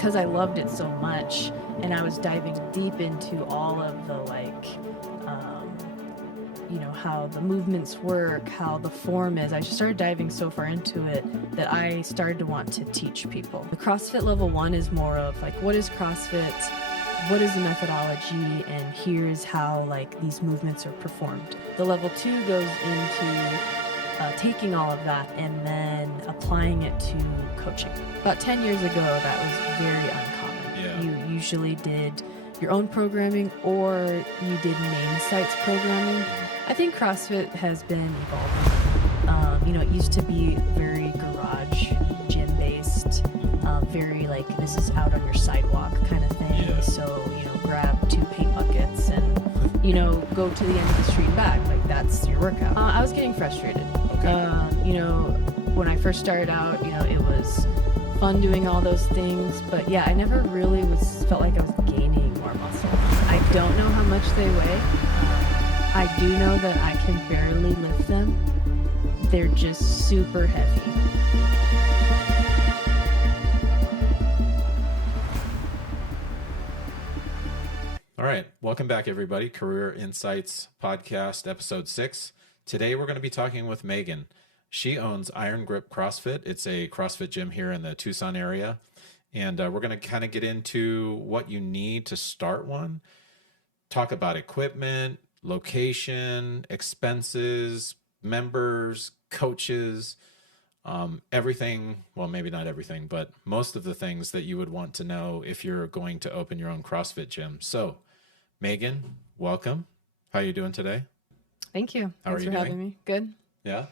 because I loved it so much and I was diving deep into all of the how the movements work, how the form is. I just started diving so far into it that I started to want to teach people. The CrossFit level 1 is more of like, what is CrossFit? What is the methodology? And here's how these movements are performed. The level 2 goes into taking all of that and then applying it to coaching. About 10 years ago, that was very uncommon. Yeah. You usually did your own programming or you did main sites programming. I think CrossFit has been evolving. It used to be very garage gym based, very this is out on your sidewalk kind of thing. Yeah. So, grab 2 paint buckets and, go to the end of the street and back. That's your workout. I was getting frustrated. Okay. When I first started out, it was fun doing all those things, but yeah, I never really felt like I was gaining more muscle. I don't know how much they weigh. I do know that I can barely lift them. They're just super heavy. All right. Welcome back, everybody. Career Insights Podcast, Episode 6. Today, we're going to be talking with Megan. She owns Iron Grip CrossFit. It's a CrossFit gym here in the Tucson area. And we're going to kind of get into what you need to start one, talk about equipment, location, expenses, members, coaches, everything. Well, maybe not everything, but most of the things that you would want to know if you're going to open your own CrossFit gym. So, Megan, welcome. How are you doing today? Thank you. How are Thanks you for doing? having me. Good. Yeah.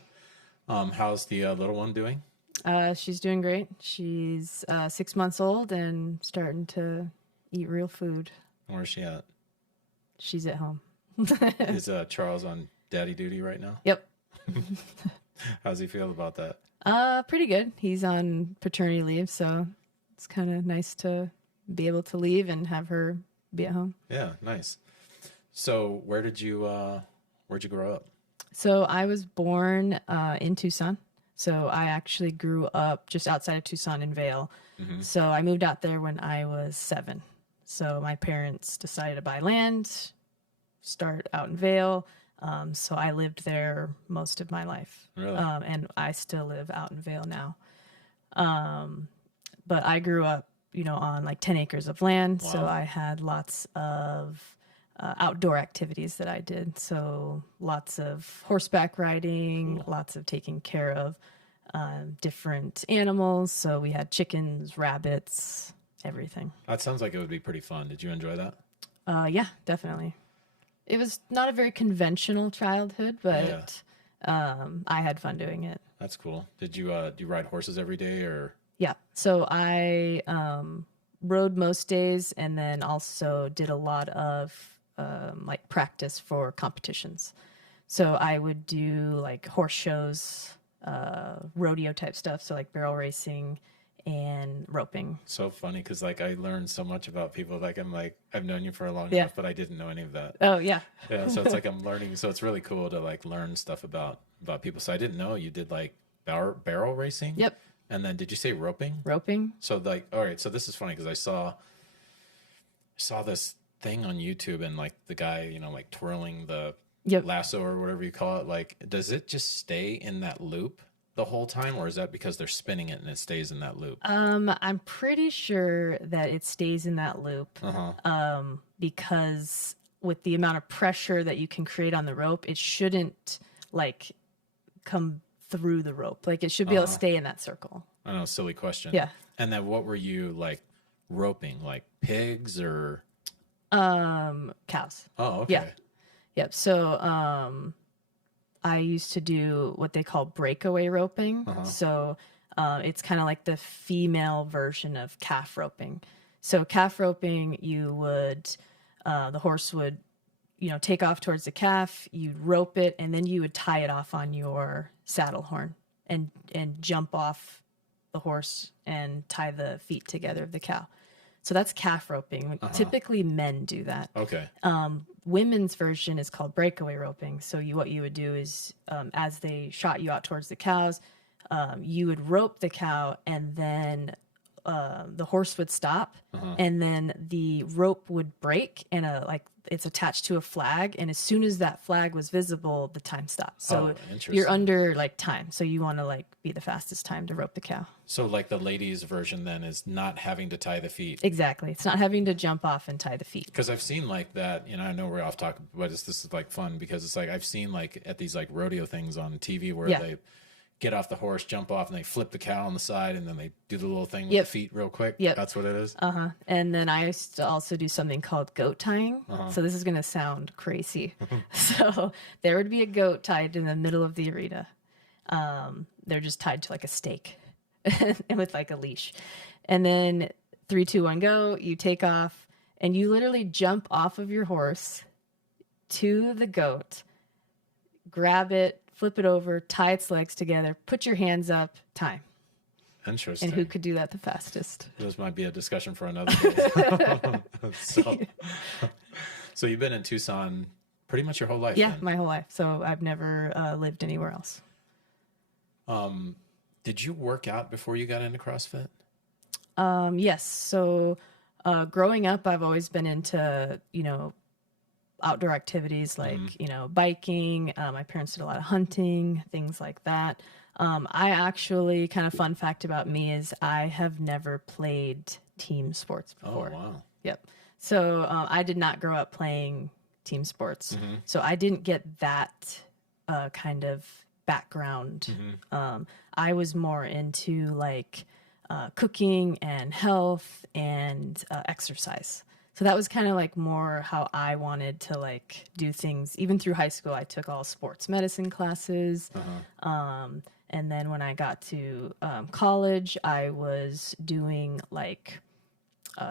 How's the little one doing? She's doing great. She's 6 months old and starting to eat real food. Where's she at? She's at home. Is Charles on daddy duty right now? Yep. How's he feel about that? Pretty good. He's on paternity leave, so it's kind of nice to be able to leave and have her be at home. Yeah, nice. So where'd you grow up? So I was born in Tucson. So I actually grew up just outside of Tucson in Vail. Mm-hmm. So I moved out there when I was 7. So my parents decided to buy land, start out in Vail. So I lived there most of my life. Really? And I still live out in Vail now. But I grew up, on 10 acres of land. Wow. So I had lots of outdoor activities that I did. So lots of horseback riding, Cool. Lots of taking care of different animals. So we had chickens, rabbits, everything. That sounds like it would be pretty fun. Did you enjoy that? Yeah, definitely. It was not a very conventional childhood, but I had fun doing it. That's cool. Did you do you ride horses every day or? Yeah. So I rode most days and then also did a lot of practice for competitions. So I would do horse shows, rodeo type stuff. So barrel racing and roping. So funny because I learned so much about people. I've known you for a long Yeah. enough, but I didn't know any of that. Oh yeah. Yeah, so it's I'm learning. So it's really cool to learn stuff about people. So I didn't know you did barrel racing. Yep. And then did you say roping? Roping. So all right. So this is funny because I saw this thing on YouTube and the guy twirling the Yep. lasso or whatever you call it. Does it just stay in that loop the whole time, or is that because they're spinning it and it stays in that loop? I'm pretty sure that it stays in that loop. Uh-huh. Because with the amount of pressure that you can create on the rope, it shouldn't come through the rope. It should be able to stay in that circle. I know, silly question. Yeah. And then what were you roping? Pigs or? Cows. Oh, okay. Yeah. Yep. So, I used to do what they call breakaway roping. Uh-huh. So, it's kind of like the female version of calf roping. So calf roping, you would, the horse would, take off towards the calf, you'd rope it, and then you would tie it off on your saddle horn and jump off the horse and tie the feet together of the cow. So that's calf roping. Uh-huh. Typically men do that. Okay. Women's version is called breakaway roping. So what you would do is, as they shot you out towards the cows, you would rope the cow and then the horse would stop, and then the rope would break, and it's attached to a flag. And as soon as that flag was visible, the time stopped. So you're under like time. So you want to like be the fastest time to rope the cow. So like the ladies version then is not having to tie the feet. Exactly. It's not having to jump off and tie the feet. Because I've seen like that, I know we're off topic, but this is like fun because it's like I've seen like at these like rodeo things on TV where they get off the horse, jump off, and they flip the cow on the side, and then they do the little thing with the feet real quick. Yep. That's what it is. And then I used to also do something called goat tying. So this is going to sound crazy. So there would be a goat tied in the middle of the arena. They're just tied to like a stake and with like a leash. And then 3, 2, 1, go. You take off, and you literally jump off of your horse to the goat, grab it, flip it over, tie its legs together, put your hands up, time. Interesting. And who could do that the fastest? This might be a discussion for another day. So you've been in Tucson pretty much your whole life? Yeah, then? my whole life. So I've never lived anywhere else. Did you work out before you got into CrossFit? Yes. So growing up, I've always been into, outdoor activities like, biking. My parents did a lot of hunting, things like that. I actually, kind of fun fact about me is I have never played team sports before. Oh, wow. Yep. So I did not grow up playing team sports. So I didn't get that kind of background. I was more into like cooking and health and exercise. So that was kind of like more how I wanted to like do things. Even through high school, I took all sports medicine classes. And then when I got to college, I was doing like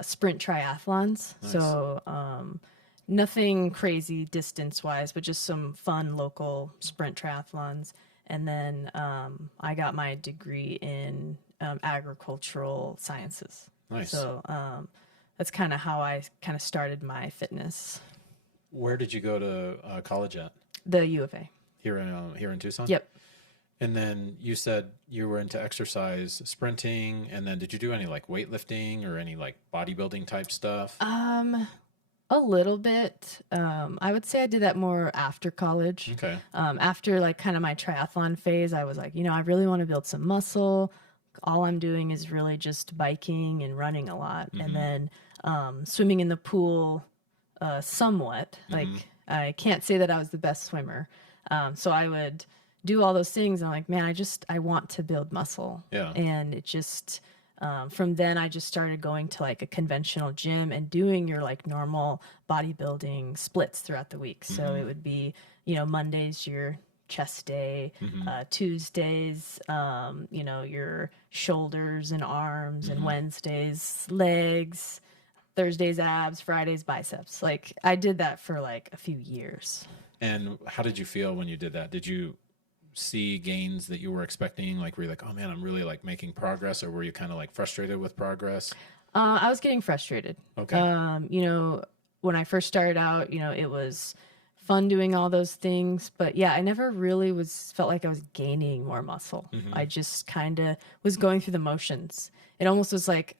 sprint triathlons. Nice. So nothing crazy distance wise, but just some fun local sprint triathlons. And then I got my degree in agricultural sciences. Nice. So that's kind of how I kind of started my fitness. Where did you go to college at? The U of A. Here in Tucson? Yep. And then you said you were into exercise, sprinting, and then did you do any like weightlifting or any like bodybuilding type stuff? A little bit. I would say I did that more after college. Okay. After like kind of my triathlon phase, I was like, I really want to build some muscle. All I'm doing is really just biking and running a lot. And then swimming in the pool somewhat. Like I can't say that I was the best swimmer. So I would do all those things. And I'm like, man, I want to build muscle. Yeah. And it just, from then I just started going to like a conventional gym and doing your like normal bodybuilding splits throughout the week. So it would be, Mondays, your chest day, Tuesdays, your shoulders and arms, and Wednesdays, legs, Thursdays, abs, Fridays, biceps. Like I did that for like a few years. And how did you feel when you did that? Did you see gains that you were expecting? Like, were you like, oh man, I'm really like making progress? Or were you kind of like frustrated with progress? I was getting frustrated. Okay. When I first started out, it was fun doing all those things, but yeah, I never really felt like I was gaining more muscle. I just kind of was going through the motions. It almost was like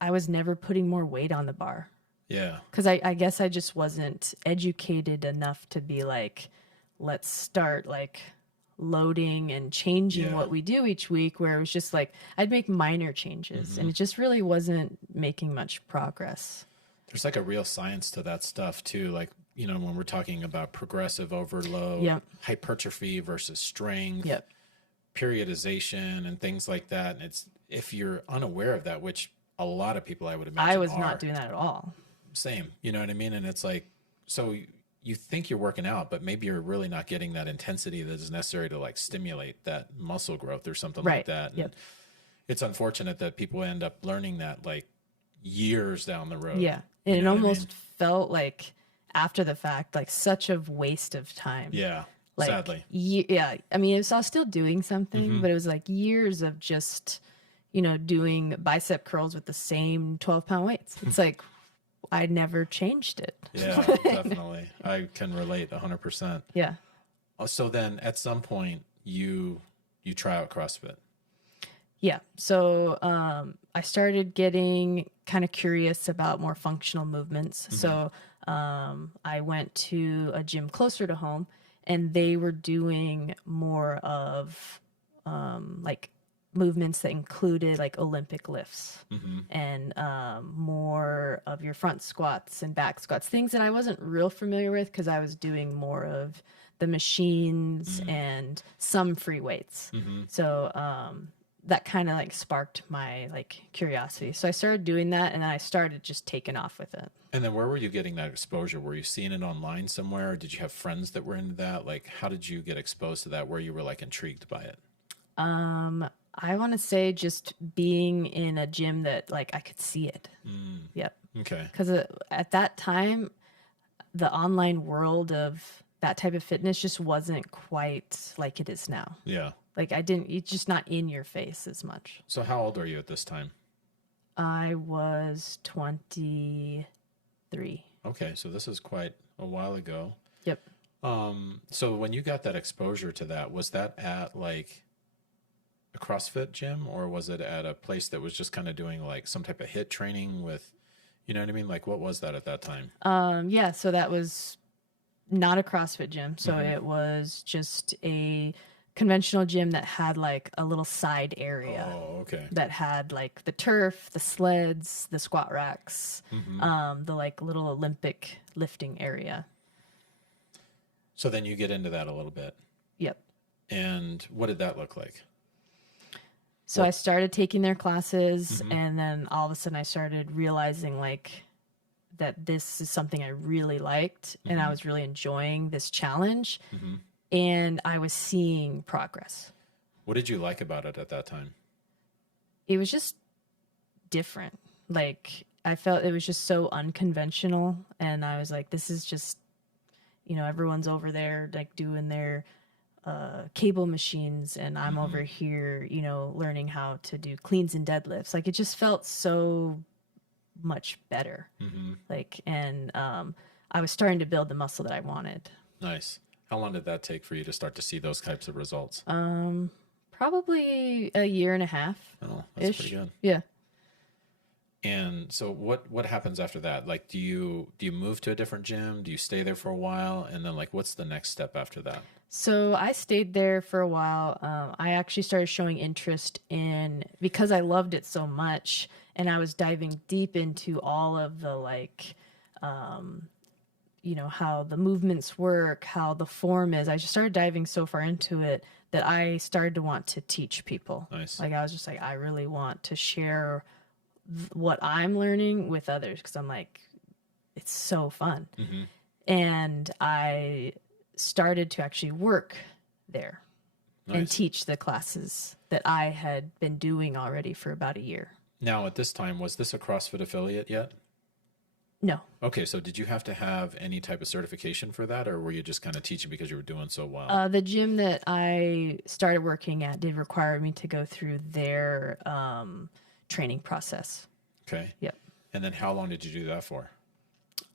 I was never putting more weight on the bar. Yeah. Because I guess I just wasn't educated enough to be like, let's start like loading and changing what we do each week, where it was just like I'd make minor changes and it just really wasn't making much progress. There's like a real science to that stuff too. Like, when we're talking about progressive overload, hypertrophy versus strength, periodization and things like that. And it's, if you're unaware of that, which a lot of people I would imagine I was not doing that at all. Same, you know what I mean? And it's like, so you think you're working out, but maybe you're really not getting that intensity that is necessary to like stimulate that muscle growth or something like that. And it's unfortunate that people end up learning that like years down the road. Yeah. And it almost felt like after the fact, like such a waste of time. Yeah. Like, sadly. Yeah. I mean, I was still doing something, but it was like years of just, doing bicep curls with the same 12-pound weights. It's like, I never changed it. Yeah, definitely. I can relate 100%. Yeah. So then at some point you try out CrossFit. Yeah. So I started getting kind of curious about more functional movements. So I went to a gym closer to home, and they were doing more of like movements that included like Olympic lifts and more of your front squats and back squats, things that I wasn't real familiar with because I was doing more of the machines and some free weights. So that kind of like sparked my like curiosity. So I started doing that, and then I started just taking off with it. And then where were you getting that exposure? Were you seeing it online somewhere? Or did you have friends that were into that? Like, how did you get exposed to that where you were like intrigued by it? I want to say just being in a gym that like I could see it. Yep. Okay. Because at that time, the online world of that type of fitness just wasn't quite like it is now. Yeah. Like it's just not in your face as much. So how old are you at this time? I was 23. Okay, so this is quite a while ago. Yep. So when you got that exposure to that, was that at like a CrossFit gym, or was it at a place that was just kind of doing like some type of HIIT training with, you know what I mean? Like, what was that at that time? Yeah, so that was not a CrossFit gym. So it was just a conventional gym that had like a little side area. Oh, okay. That had like the turf, the sleds, the squat racks, the like little Olympic lifting area. So then you get into that a little bit. Yep. And what did that look like? So I started taking their classes, and then all of a sudden I started realizing like that this is something I really liked, and I was really enjoying this challenge, and I was seeing progress. What did you like about it at that time? It was just different. Like I felt it was just so unconventional, and I was like, this is just, everyone's over there like doing their cable machines, and I'm over here, learning how to do cleans and deadlifts. Like it just felt so much better. Like, and I was starting to build the muscle that I wanted. Nice. How long did that take for you to start to see those types of results? Probably a year and a half. Oh, that's pretty good. Yeah. And so what happens after that? Like, do you move to a different gym? Do you stay there for a while? And then like, what's the next step after that? So I stayed there for a while. I actually started showing interest because I loved it so much, and I was diving deep into all of the like, how the movements work, how the form is. I just started diving so far into it that I started to want to teach people. Nice. Like I was just like, I really want to share what I'm learning with others, because I'm like, it's so fun. And I started to actually work there and teach the classes that I had been doing already for about a year. Now, at this time, was this a CrossFit affiliate yet? No. Okay, so did you have to have any type of certification for that, or were you just kind of teaching because you were doing so well? The gym that I started working at did require me to go through their training process. Okay. Yep. And then how long did you do that for?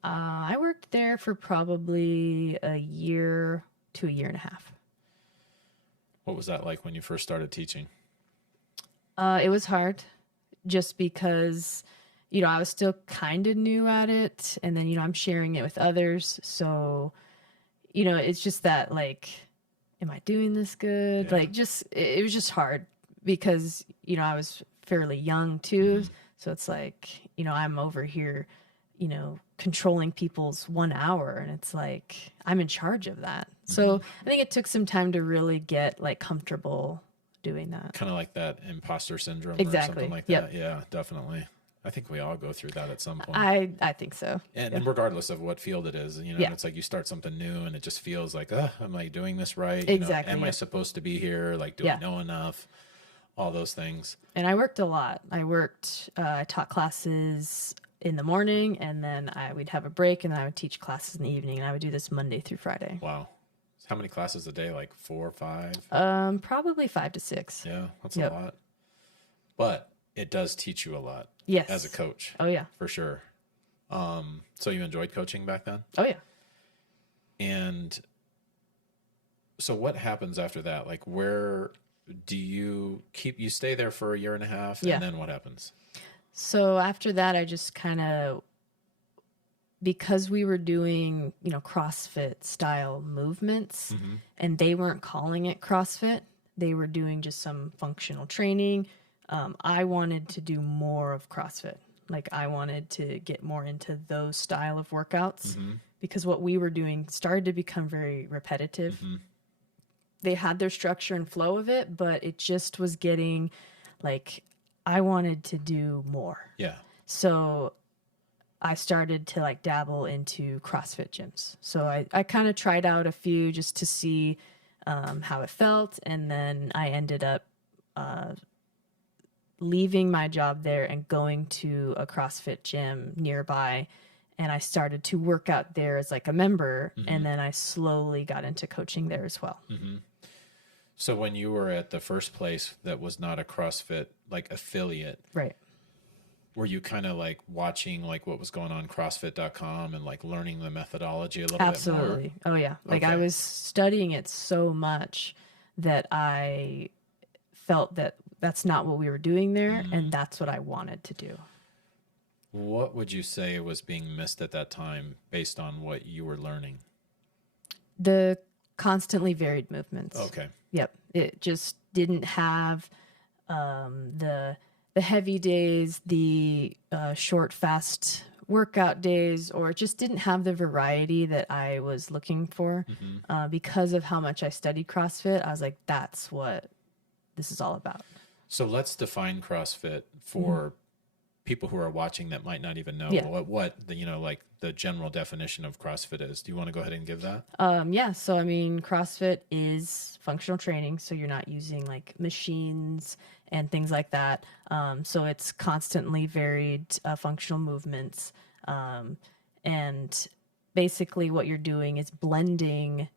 I worked there for probably a year to a year and a half. What was that like when you first started teaching? It was hard just because, I was still kind of new at it. And then, I'm sharing it with others. So, it's just that like, am I doing this good? Yeah. Like it was just hard because, I was fairly young too. So it's like, I'm over here, controlling people's 1 hour, and it's like I'm in charge of that. So I think it took some time to really get like comfortable doing that. Kind of like that imposter syndrome Exactly. or something like that. Yeah, definitely. I think we all go through that at some point. I think so. And regardless of what field it is, it's like you start something new and it just feels like, am I doing this right? Exactly. Am I supposed to be here? Like, do I know enough? All those things. And I worked a lot. I taught classes in the morning, and then we'd have a break, and then I would teach classes in the evening, and I would do this Monday through Friday. Wow. How many classes a day? Like 4 or 5? Probably 5 to 6. Yeah, that's a lot. But it does teach you a lot. Yes. As a coach. Oh yeah. For sure. So you enjoyed coaching back then? Oh yeah. And so what happens after that? Like where do you stay there for a year and a half, Yeah. and then what happens? So after that, I just kind of, because we were doing, CrossFit style movements and they weren't calling it CrossFit, they were doing just some functional training. I wanted to do more of CrossFit. Like I wanted to get more into those style of workouts because what we were doing started to become very repetitive. They had their structure and flow of it, but it just was getting like, I wanted to do more. Yeah. So I started to like dabble into CrossFit gyms. So I kind of tried out a few just to see how it felt. And then I ended up leaving my job there and going to a CrossFit gym nearby. And I started to work out there as like a member. And then I slowly got into coaching there as well. So when you were at the first place that was not a CrossFit like affiliate, Right. were you kind of like watching like what was going on CrossFit.com and like learning the methodology a little Absolutely. bit more? Oh yeah. Like Okay. I was studying it so much that I felt that that's not what we were doing there. And that's what I wanted to do. What would you say was being missed at that time based on what you were learning? The constantly varied movements. Okay. Yep. It just didn't have the heavy days, the short, fast workout days, or it just didn't have the variety that I was looking for. Because of how much I studied CrossFit, I was like, that's what this is all about. So let's define CrossFit for people who are watching that might not even know what the, like the general definition of CrossFit is. Do you want to go ahead and give that? Yeah. So, I mean, CrossFit is functional training. So you're not using like machines and things like that. So it's constantly varied functional movements. And basically what you're doing is blending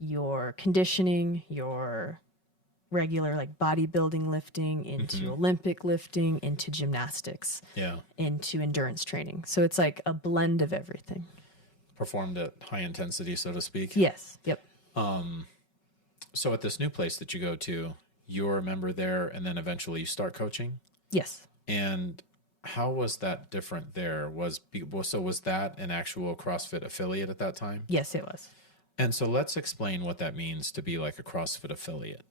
your conditioning, your regular like bodybuilding lifting into Olympic lifting, into gymnastics, into endurance training. So it's like a blend of everything. Performed at high intensity, so to speak. Yes. Yep. So at this new place that you go to, you're a member there and then eventually you start coaching? Yes. And how was that different there? Was that an actual CrossFit affiliate at that time? Yes, it was. And so let's explain what that means to be like a CrossFit affiliate.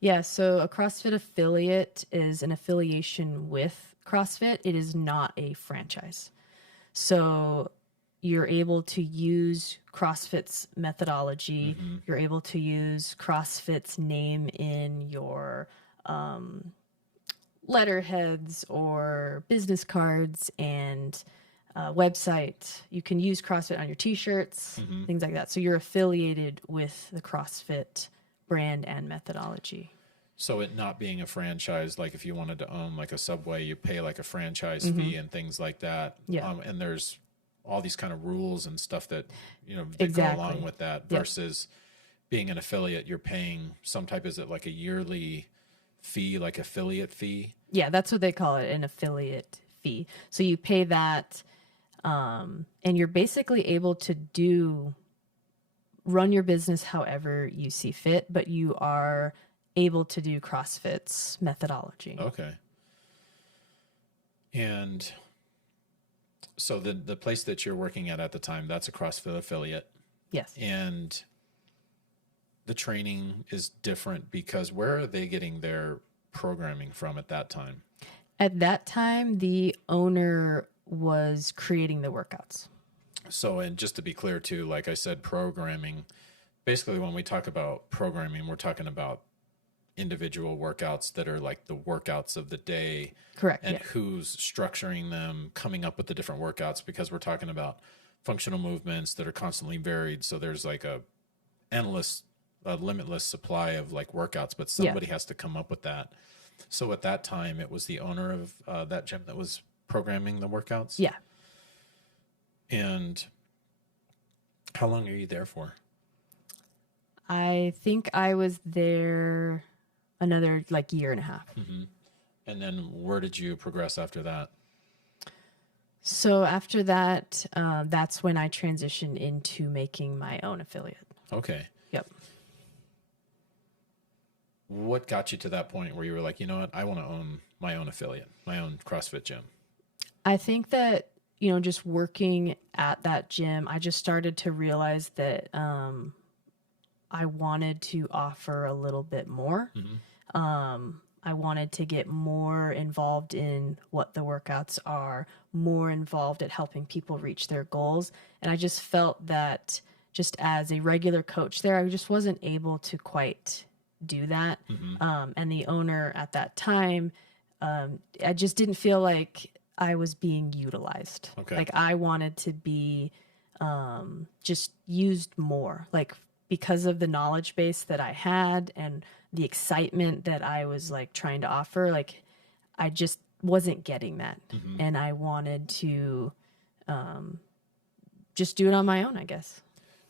Yeah, so a CrossFit affiliate is an affiliation with CrossFit. It is not a franchise. So you're able to use CrossFit's methodology. You're able to use CrossFit's name in your letterheads or business cards and website. You can use CrossFit on your t-shirts, things like that. So you're affiliated with the CrossFit brand and methodology. So it not being a franchise, like if you wanted to own like a Subway, you pay like a franchise fee and things like that. Yeah. And there's all these kind of rules and stuff that, that go along with that versus being an affiliate, you're paying some type, is it like a yearly fee, like affiliate fee? Yeah, that's what they call it, an affiliate fee. So you pay that, and you're basically able to run your business however you see fit, but you are able to do CrossFit's methodology. Okay. And so the place that you're working at the time, that's a CrossFit affiliate. Yes. And the training is different because where are they getting their programming from at that time? At that time, the owner was creating the workouts. So, and just to be clear too, like I said, programming, basically when we talk about programming, we're talking about individual workouts that are like the workouts of the day. Correct. And who's structuring them, coming up with the different workouts, because we're talking about functional movements that are constantly varied. So there's like a limitless supply of like workouts, but somebody has to come up with that. So at that time, it was the owner of that gym that was programming the workouts? Yeah. And how long are you there for? I think I was there another like year and a half. And then where did you progress after that? So after that, that's when I transitioned into making my own affiliate. Okay. Yep. What got you to that point where you were like, you know what, I want to own my own affiliate, my own CrossFit gym? I think that, just working at that gym, I just started to realize that I wanted to offer a little bit more. I wanted to get more involved in what the workouts are, more involved at helping people reach their goals. And I just felt that just as a regular coach there, I just wasn't able to quite do that. And the owner at that time, I just didn't feel like I was being utilized. Okay. Like I wanted to be just used more, like because of the knowledge base that I had and the excitement that I was like trying to offer, like I just wasn't getting that. And I wanted to just do it on my own, I guess.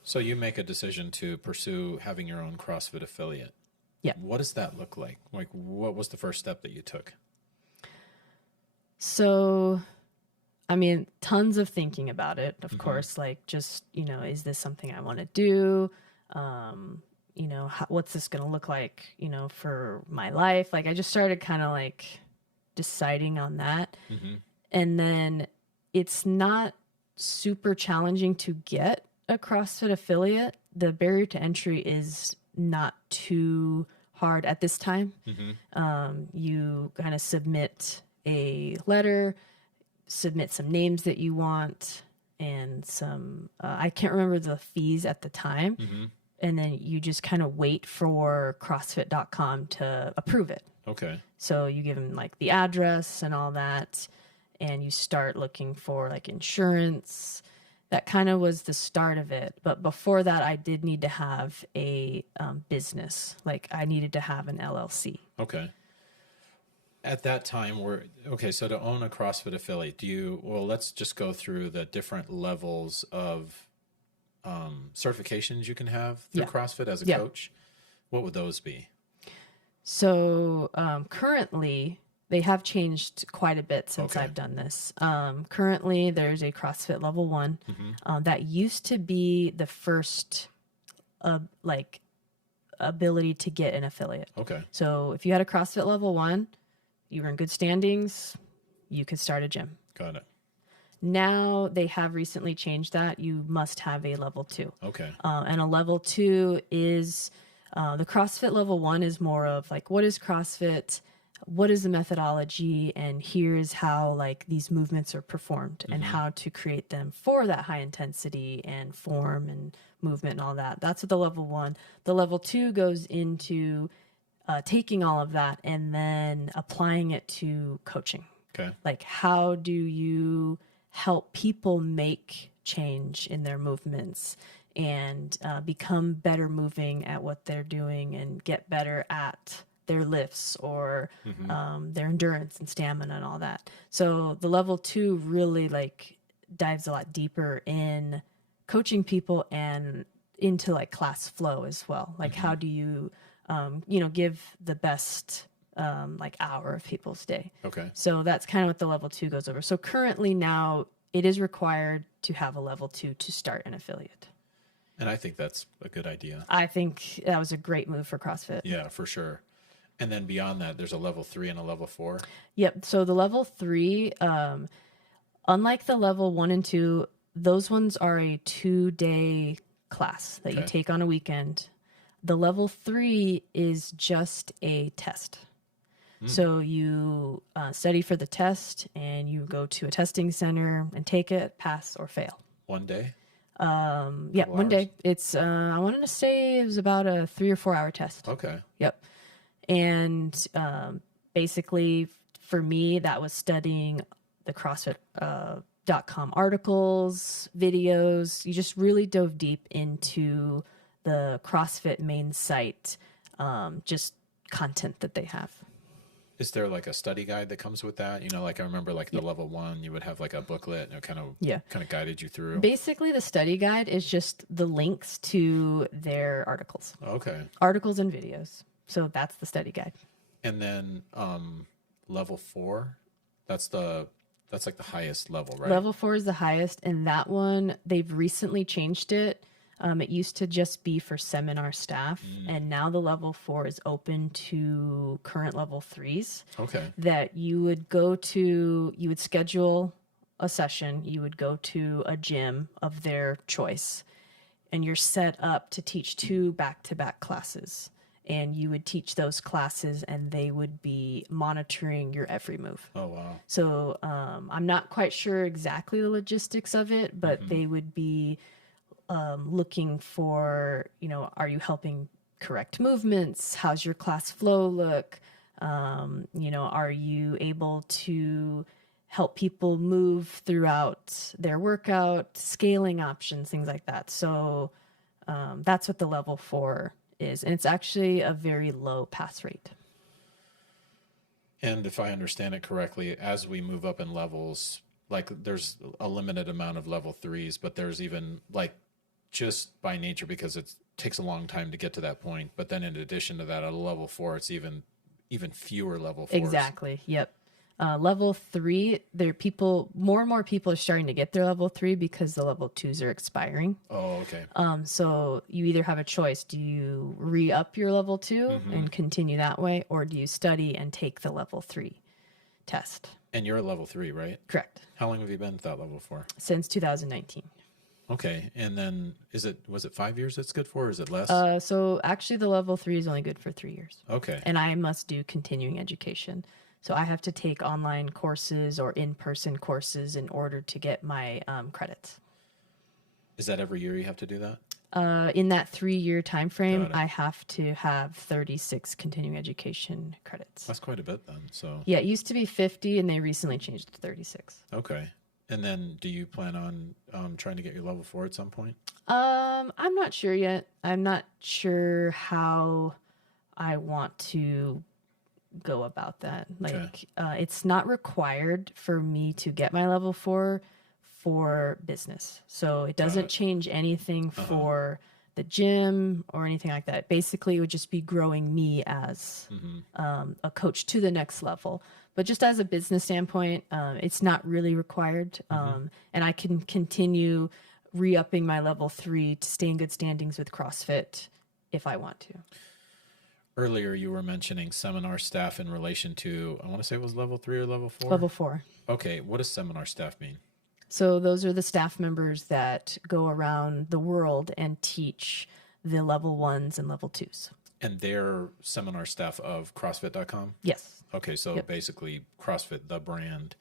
So you make a decision to pursue having your own CrossFit affiliate. Yeah. What does that look like? Like, what was the first step that you took? So, I mean, tons of thinking about it, of course, like just, is this something I want to do? What's this going to look like, for my life? Like I just started kind of like deciding on that. And then it's not super challenging to get a CrossFit affiliate. The barrier to entry is not too hard at this time. You kind of submit a letter, submit some names that you want, and some, I can't remember the fees at the time. And then you just kind of wait for CrossFit.com to approve it. Okay. So you give them like the address and all that, and you start looking for like insurance. That kind of was the start of it. But before that, I did need to have a business. Like I needed to have an LLC. Okay. At that time, so to own a CrossFit affiliate, let's just go through the different levels of certifications you can have through CrossFit as a coach. What would those be? So currently, they have changed quite a bit since I've done this. Currently, there's a CrossFit level 1 that used to be the first ability to get an affiliate. Okay. So if you had a CrossFit level 1, you were in good standings, you could start a gym. Got it. Now they have recently changed that. You must have a level 2. Okay. And a level 2 is the CrossFit level 1 is more of like, what is CrossFit? What is the methodology? And here's how like these movements are performed and how to create them for that high intensity and form and movement and all that. That's what the level 1. The level 2 goes into taking all of that and then applying it to coaching. Okay. Like how do you help people make change in their movements and become better moving at what they're doing and get better at their lifts or their endurance and stamina and all that. So the level 2 really like dives a lot deeper in coaching people and into like class flow as well. Like how do you, give the best like hour of people's day. Okay. So that's kind of what the level 2 goes over. So currently now it is required to have a level 2 to start an affiliate. And I think that's a good idea. I think that was a great move for CrossFit. Yeah, for sure. And then beyond that, there's a level 3 and a level 4. Yep. So the level 3, unlike the level 1 and 2, those ones are a 2-day class that you take on a weekend. The level 3 is just a test. So you study for the test and you go to a testing center and take it, pass or fail. One day? Yeah, one day. It's, I wanted to say it was about a 3 or 4 hour test. Okay. Yep. And basically for me, that was studying the CrossFit.com articles, videos. You just really dove deep into the CrossFit main site, just content that they have. Is there like a study guide that comes with that? Like I remember like the level 1, you would have like a booklet and it kind of guided you through. Basically the study guide is just the links to their articles. Okay. Articles and videos. So that's the study guide. And then level 4, that's like the highest level, right? Level 4 is the highest, and that one they've recently changed it. It used to just be for seminar staff, and now the level 4 is open to current level 3s. Okay. That you would schedule a session, you would go to a gym of their choice, and you're set up to teach 2 back-to-back classes. And you would teach those classes, and they would be monitoring your every move. Oh, wow. So I'm not quite sure exactly the logistics of it, but they would be looking for, are you helping correct movements? How's your class flow look? Are you able to help people move throughout their workout, scaling options, things like that. So that's what the level 4 is. And it's actually a very low pass rate. And if I understand it correctly, as we move up in levels, like there's a limited amount of level 3s, but there's even like just by nature, because it takes a long time to get to that point. But then in addition to that, at a level 4, it's even fewer level 4s. Exactly. Yep. Level 3, more and more people are starting to get their level 3 because the level 2s are expiring. Oh, okay. So you either have a choice. Do you re-up your level 2 and continue that way, or do you study and take the level 3 test? And you're at level 3, right? Correct. How long have you been at that level for? Since 2019. Okay. And then was it 5 years it's good for, or is it less? So actually the level 3 is only good for 3 years. Okay. And I must do continuing education. So I have to take online courses or in-person courses in order to get my credits. Is that every year you have to do that? In that 3-year time frame, Got it. I have to have 36 continuing education credits. That's quite a bit then. So Yeah, it used to be 50, and they recently changed it to 36. okay. And then do you plan on trying to get your level 4 at some point? I'm not sure yet. I'm not sure how I want to go about that. Like, it's not required for me to get my level 4 for business. So it doesn't change anything for the gym or anything like that. Basically, it would just be growing me as a coach to the next level. But just as a business standpoint, it's not really required. And I can continue re-upping my level 3 to stay in good standings with CrossFit if I want to. Earlier, you were mentioning seminar staff in relation to, I want to say it was level 3 or level 4? Level 4. Okay. What does seminar staff mean? So those are the staff members that go around the world and teach the level 1s and level 2s. And they're seminar staff of CrossFit.com? Yes. Okay. So basically CrossFit, the brand.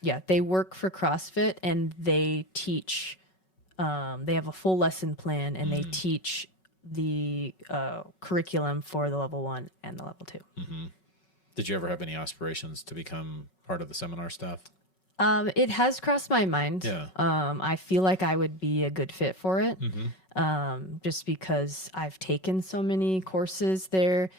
Yeah. They work for CrossFit and they teach, they have a full lesson plan and they teach the curriculum for the level 1 and the level 2. Did you ever have any aspirations to become part of the seminar staff? It has crossed my mind. Yeah. I feel like I would be a good fit for it. Just because I've taken so many courses there.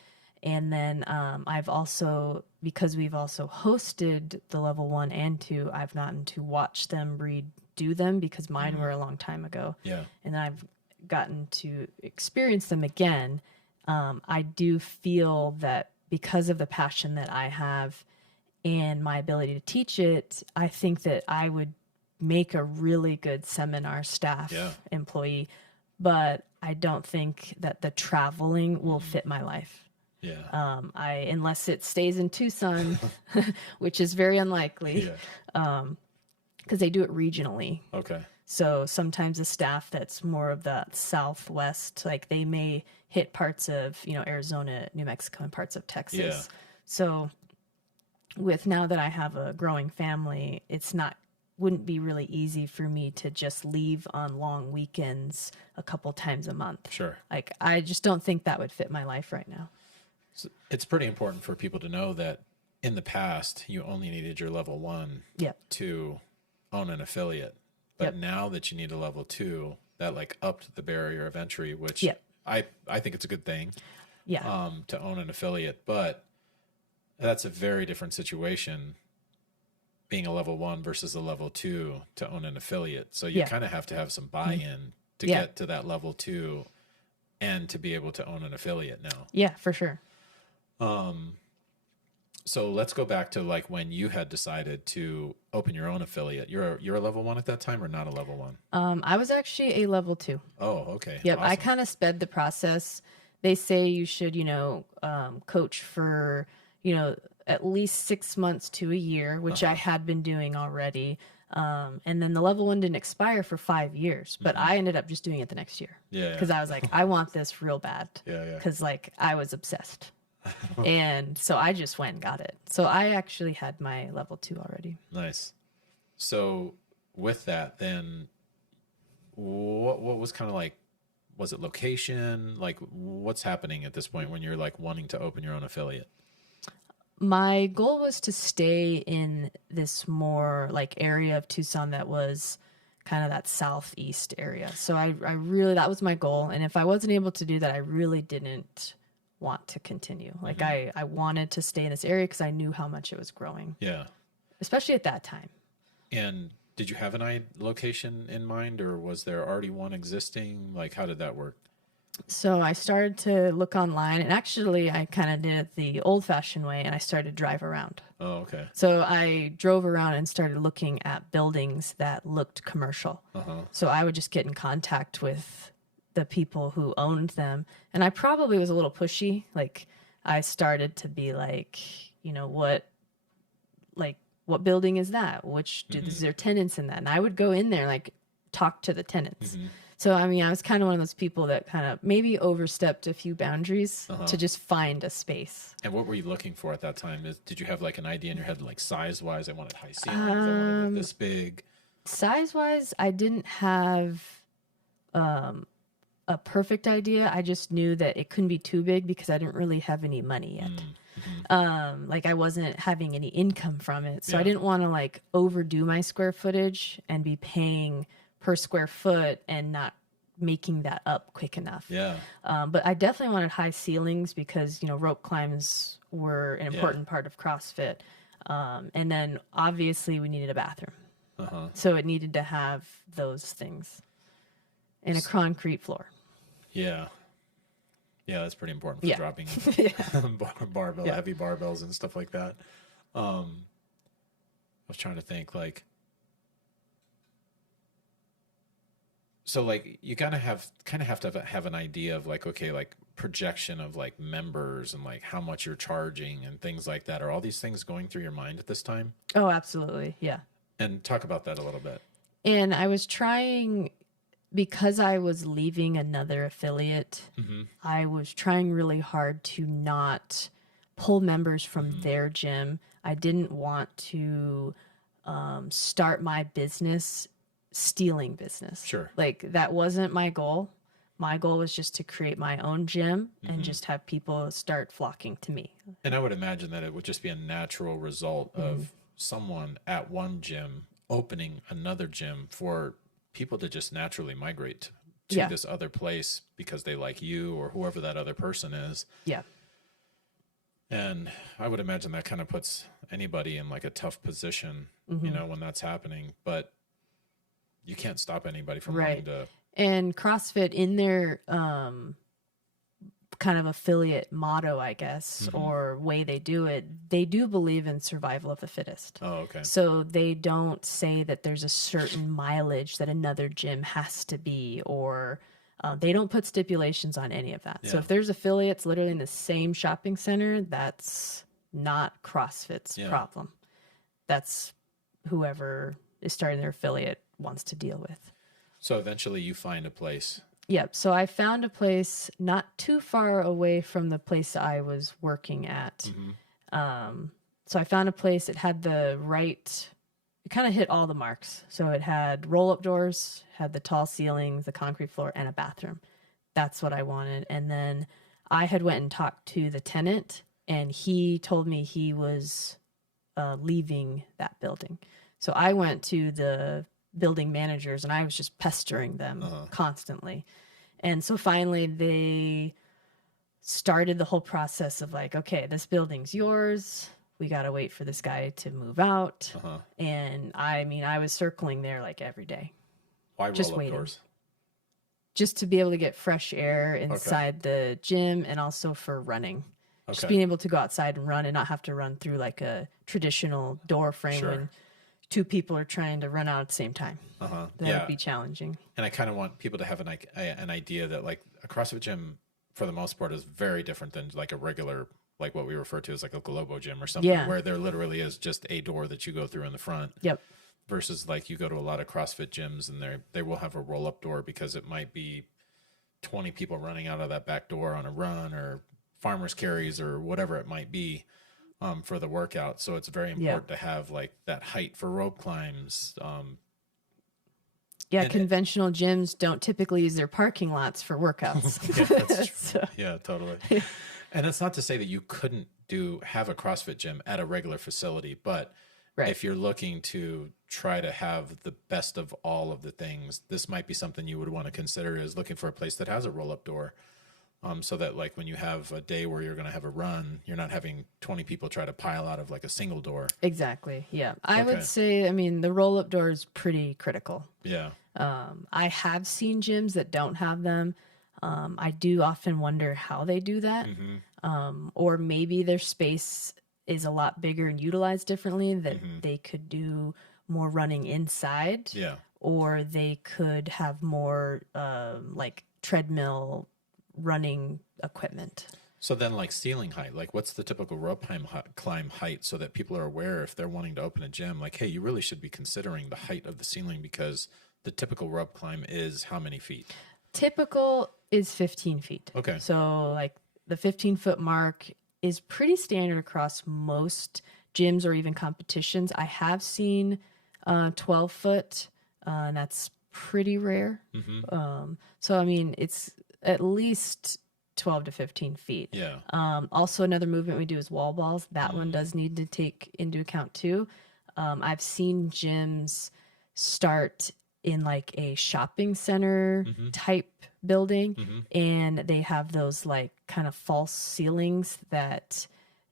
And then I've also, because we've also hosted the level 1 and 2, I've gotten to watch them redo them because mine were a long time ago. Yeah. And I've gotten to experience them again. I do feel that because of the passion that I have and my ability to teach it, I think that I would make a really good seminar staff employee, but I don't think that the traveling will fit my life. Yeah. Unless it stays in Tucson, which is very unlikely, because they do it regionally. Okay. So sometimes the staff that's more of the Southwest, like they may hit parts of, Arizona, New Mexico, and parts of Texas. Yeah. So with now that I have a growing family, wouldn't be really easy for me to just leave on long weekends a couple times a month. Sure. Like, I just don't think that would fit my life right now. So it's pretty important for people to know that in the past, you only needed your level 1 to own an affiliate. But now that you need a level 2, that like upped the barrier of entry, which I think it's a good thing. Yeah. To own an affiliate, but that's a very different situation being a level 1 versus a level 2 to own an affiliate. So you kind of have to have some buy-in to get to that level 2 and to be able to own an affiliate now. Yeah, for sure. So let's go back to like when you had decided to open your own affiliate. You're a level one at that time or not a level one? I was actually a level 2. Oh, okay. Yep, I Awesome. kind of sped the process. They say you should, coach for, at least 6 months to a year, which I had been doing already. And then the level 1 didn't expire for 5 years, but I ended up just doing it the next year Yeah. because I was like, I want this real bad. Yeah. Because like I was obsessed. And so I just went and got it. So I actually had my level 2 already. Nice. So with that, then what was kind of like, was it location? Like what's happening at this point when you're like wanting to open your own affiliate? My goal was to stay in this more like area of Tucson that was kind of that southeast area. So I really, that was my goal. And if I wasn't able to do that, I really didn't want to continue. Like I wanted to stay in this area because I knew how much it was growing. Yeah. Especially at that time. And did you have an location in mind, or was there already one existing? Like, how did that work? So I started to look online, and actually I kind of did it the old-fashioned way, and I started to drive around. Oh, okay. So I drove around and started looking at buildings that looked commercial. So I would just get in contact with the people who owned them, and I probably was a little pushy. Like I started to be like, what building is that? Is there tenants in that? And I would go in there and like talk to the tenants. So, I mean, I was kind of one of those people that kind of maybe overstepped a few boundaries to just find a space. And what were you looking for at that time? Did you have like an idea in your head, like size wise? I wanted high ceilings. I wanted it this big. Size wise, I didn't have a perfect idea. I just knew that it couldn't be too big because I didn't really have any money yet. Like I wasn't having any income from it. So I didn't want to like overdo my square footage and be paying per square foot and not making that up quick enough. Yeah. But I definitely wanted high ceilings because, rope climbs were an important part of CrossFit. And then obviously we needed a bathroom. So it needed to have those things and a concrete floor. Yeah. Yeah, that's pretty important for dropping barbell, heavy barbells and stuff like that. I was trying to think like, so like you kind of have to have an idea of like, okay, like projection of like members and like how much you're charging and things like that. Are all these things going through your mind at this time? Oh, absolutely. Yeah. And talk about that a little bit. And I was trying, because I was leaving another affiliate, I was trying really hard to not pull members from their gym. I didn't want to start my business stealing business. Sure. Like that wasn't my goal. My goal was just to create my own gym and just have people start flocking to me. And I would imagine that it would just be a natural result of someone at one gym opening another gym for people to just naturally migrate to this other place because they like you or whoever that other person is. Yeah. And I would imagine that kind of puts anybody in like a tough position, when that's happening, but you can't stop anybody from wanting to. And CrossFit in their kind of affiliate motto, I guess, or way they do it, they do believe in survival of the fittest. Oh, okay. So they don't say that there's a certain mileage that another gym has to be, or they don't put stipulations on any of that. So if there's affiliates literally in the same shopping center, that's not CrossFit's problem. That's whoever is starting their affiliate wants to deal with. So eventually you find a place. Yep. So I found a place not too far away from the place I was working at. So I found a place. It had it kind of hit all the marks. So it had roll-up doors, had the tall ceilings, the concrete floor, and a bathroom. That's what I wanted. And then I had went and talked to the tenant, and he told me he was leaving that building. So I went to the building managers and I was just pestering them constantly. And so finally they started the whole process of like, okay, this building's yours. We got to wait for this guy to move out. And I mean, I was circling there like every day. Why just roll-up waiting. doors? Just to be able to get fresh air inside the gym and also for running. Just Okay. being able to go outside and run and not have to run through like a traditional door frame Sure. when two people are trying to run out at the same time. Uh-huh. That Yeah. would be challenging. And I kind of want people to have an idea that like a CrossFit gym for the most part is very different than like a regular, like what we refer to as like a Globo gym or something, Yeah. where there literally is just a door that you go through in the front. Yep. Versus like you go to a lot of CrossFit gyms and they will have a roll up door because it might be 20 people running out of that back door on a run or farmers carries or whatever it might be for the workout. So it's very important to have like that height for rope climbs. Yeah, conventional gyms don't typically use their parking lots for workouts. Yeah, that's true. So, Yeah, totally. And it's not to say that you couldn't have a CrossFit gym at a regular facility, but right. if you're looking to try to have the best of all of the things, this might be something you would want to consider, is looking for a place that has a roll-up door. So that like when you have a day where you're going to have a run, you're not having 20 people try to pile out of like a single door. Exactly. Yeah. I would say, I mean, the roll-up door is pretty critical. Yeah. I have seen gyms that don't have them. I do often wonder how they do that. Or maybe their space is a lot bigger and utilized differently, that they could do more running inside. Yeah. Or they could have more like treadmill running equipment. So then like ceiling height, like what's the typical rope climb height so that people are aware if they're wanting to open a gym, like, hey, you really should be considering the height of the ceiling because the typical rope climb is how many feet? Typical is 15 feet. Okay. So like the 15-foot mark is pretty standard across most gyms or even competitions. I have seen 12-foot, and that's pretty rare. So, I mean, it's at least 12 to 15 feet. Yeah. Also, another movement we do is wall balls. That one does need to take into account too. I've seen gyms start in like a shopping center type building, and they have those like kind of false ceilings that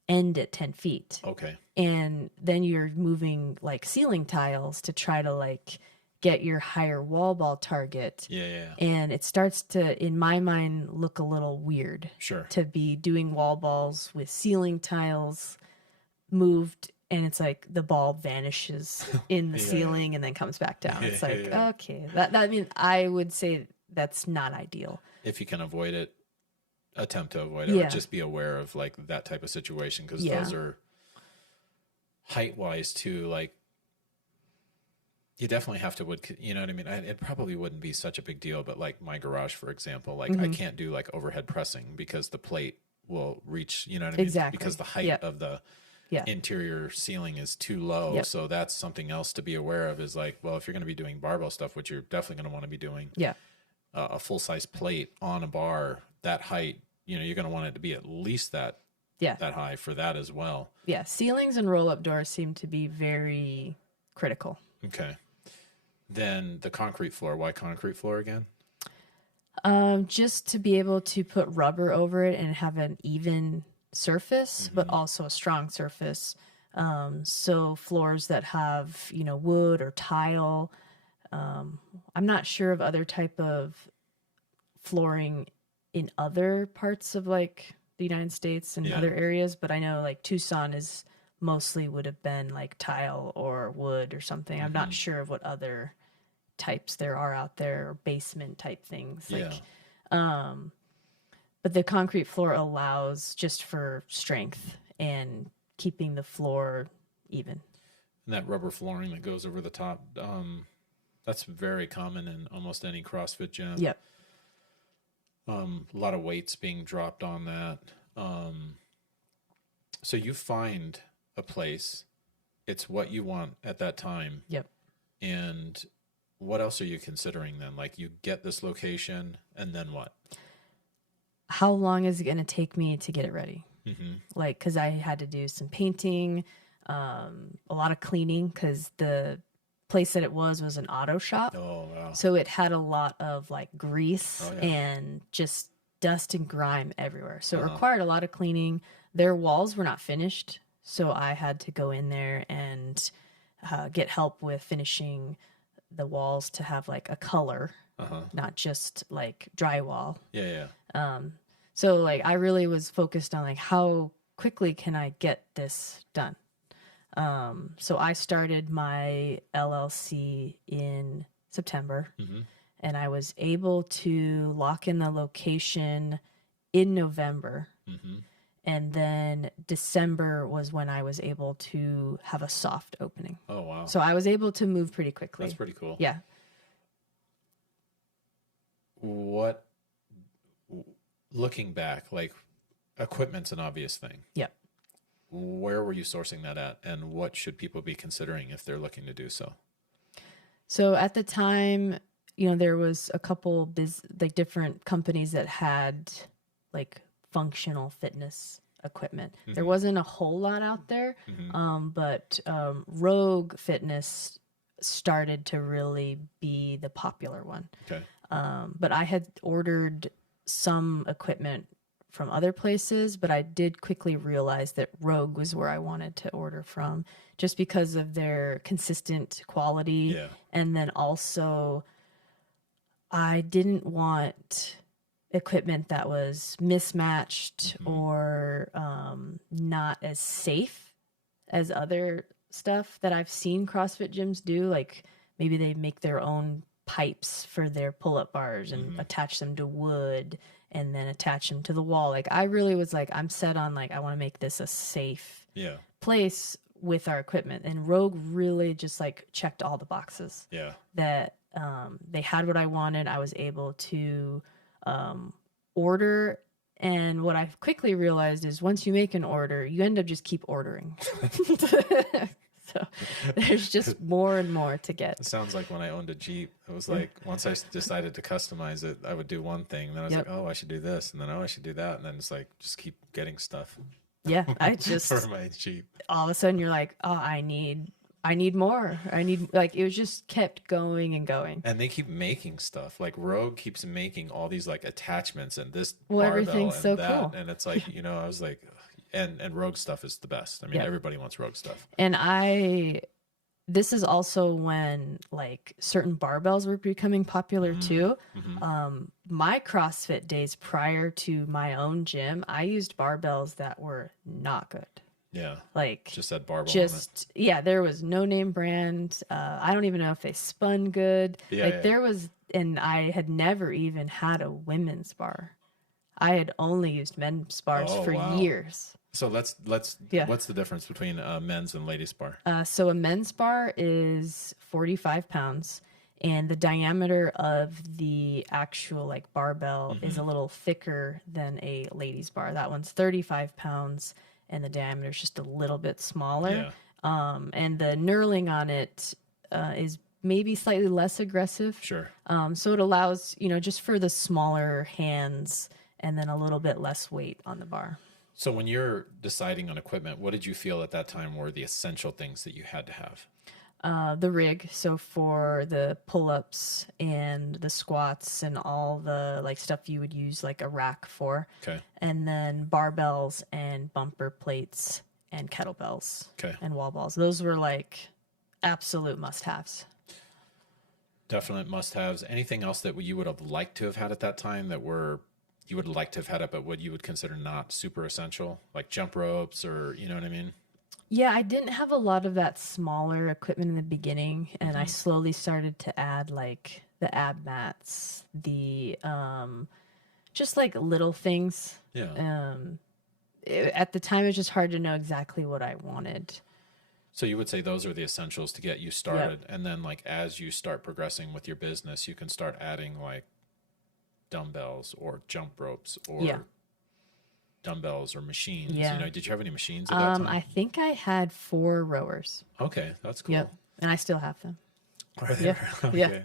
end at 10 feet. Okay. And then you're moving like ceiling tiles to try to like get your higher wall ball target. Yeah. And it starts to, in my mind, look a little weird. Sure. To be doing wall balls with ceiling tiles moved, and it's like the ball vanishes in the ceiling and then comes back down. It's like, okay. That I mean, I would say that's not ideal. If you can avoid it, attempt to avoid it, or just be aware of like that type of situation, because those are height wise too, like you definitely have to, you know what I mean? It probably wouldn't be such a big deal, but like my garage, for example, like I can't do like overhead pressing because the plate will reach, you know what I mean? Exactly. Because the height of the interior ceiling is too low. So that's something else to be aware of, is like, well, if you're going to be doing barbell stuff, which you're definitely going to want to be doing, a full size plate on a bar, that height, you know, you're going to want it to be at least that high for that as well. Yeah. Ceilings and roll up doors seem to be very critical. Okay. Then the concrete floor. Why concrete floor again? Just to be able to put rubber over it and have an even surface, but also a strong surface. So floors that have, you know, wood or tile. I'm not sure of other type of flooring in other parts of like the United States and other areas, but I know like Tucson is mostly would have been like tile or wood or something. I'm not sure of what other types there are out there, or basement type things. Like, but the concrete floor allows just for strength and keeping the floor even. And that rubber flooring that goes over the top, that's very common in almost any CrossFit gym. Yep. A lot of weights being dropped on that. So you find a place, it's what you want at that time. Yep. And what else are you considering then? Like you get this location and then what? How long is it going to take me to get it ready? Like, cause I had to do some painting, a lot of cleaning, cause the place that it was an auto shop. Oh, wow. So it had a lot of like grease and just dust and grime everywhere. So it required a lot of cleaning. Their walls were not finished. So I had to go in there and get help with finishing the walls to have like a color, not just like drywall. Yeah. So like I really was focused on like how quickly can I get this done. So I started my LLC in September, and I was able to lock in the location in November. And then December was when I was able to have a soft opening. Oh, wow. So I was able to move pretty quickly. That's pretty cool. Yeah. What, looking back, like equipment's an obvious thing. Yep. Where were you sourcing that at, and what should people be considering if they're looking to do so? So at the time, you know, there was a couple like different companies that had like functional fitness equipment. There wasn't a whole lot out there, but Rogue Fitness started to really be the popular one. Okay. But I had ordered some equipment from other places, but I did quickly realize that Rogue was where I wanted to order from, just because of their consistent quality. Yeah. And then also I didn't want equipment that was mismatched or not as safe as other stuff that I've seen CrossFit gyms do. Like maybe they make their own pipes for their pull-up bars and attach them to wood and then attach them to the wall. Like I really was like, I'm set on like, I want to make this a safe place with our equipment. And Rogue really just like checked all the boxes. Yeah. That they had what I wanted. I was able to order. And what I quickly realized is once you make an order, you end up just keep ordering. So there's just more and more to get. It sounds like when I owned a Jeep, it was like once I decided to customize it, I would do one thing. Then I was like, oh, I should do this. And then, oh, I should do that. And then it's like, just keep getting stuff. Yeah. I just, for my Jeep. All of a sudden you're like, oh, I need more. I need, like, it was just kept going and going. And they keep making stuff. Like Rogue keeps making all these like attachments and this Well, barbell everything's and so that. cool. And it's like, you know, I was like, and Rogue stuff is the best. I mean, everybody wants Rogue stuff. And this is also when like certain barbells were becoming popular too. My CrossFit days prior to my own gym, I used barbells that were not good. Yeah. Like just that barbell. Yeah, there was no name brand. I don't even know if they spun good. There was, and I had never even had a women's bar. I had only used men's bars for years. So let's what's the difference between a men's and ladies bar? So a men's bar is 45 pounds, and the diameter of the actual like barbell is a little thicker than a ladies bar. That one's 35 pounds, and the diameter is just a little bit smaller. And the knurling on it is maybe slightly less aggressive. Sure. So it allows, you know, just for the smaller hands and then a little bit less weight on the bar. So when you're deciding on equipment, what did you feel at that time were the essential things that you had to have? The rig. So for the pull-ups and the squats and all the like stuff you would use like a rack for. Okay. And then barbells and bumper plates and kettlebells. Okay. And wall balls. Those were like absolute must-haves. Definite must-haves. Anything else that you would have liked to have had at that time that you would like to have had it, but what you would consider not super essential, like jump ropes or, you know what I mean? Yeah, I didn't have a lot of that smaller equipment in the beginning, and I slowly started to add like the ab mats, the just like little things. Yeah. At the time, it was just hard to know exactly what I wanted. So you would say those are the essentials to get you started, and then like as you start progressing with your business, you can start adding like dumbbells or jump ropes or dumbbells or machines. You know, did you have any machines at that time? I think I had 4 rowers. Okay, that's cool. Yep, and I still have them. Are they? Okay. Yeah.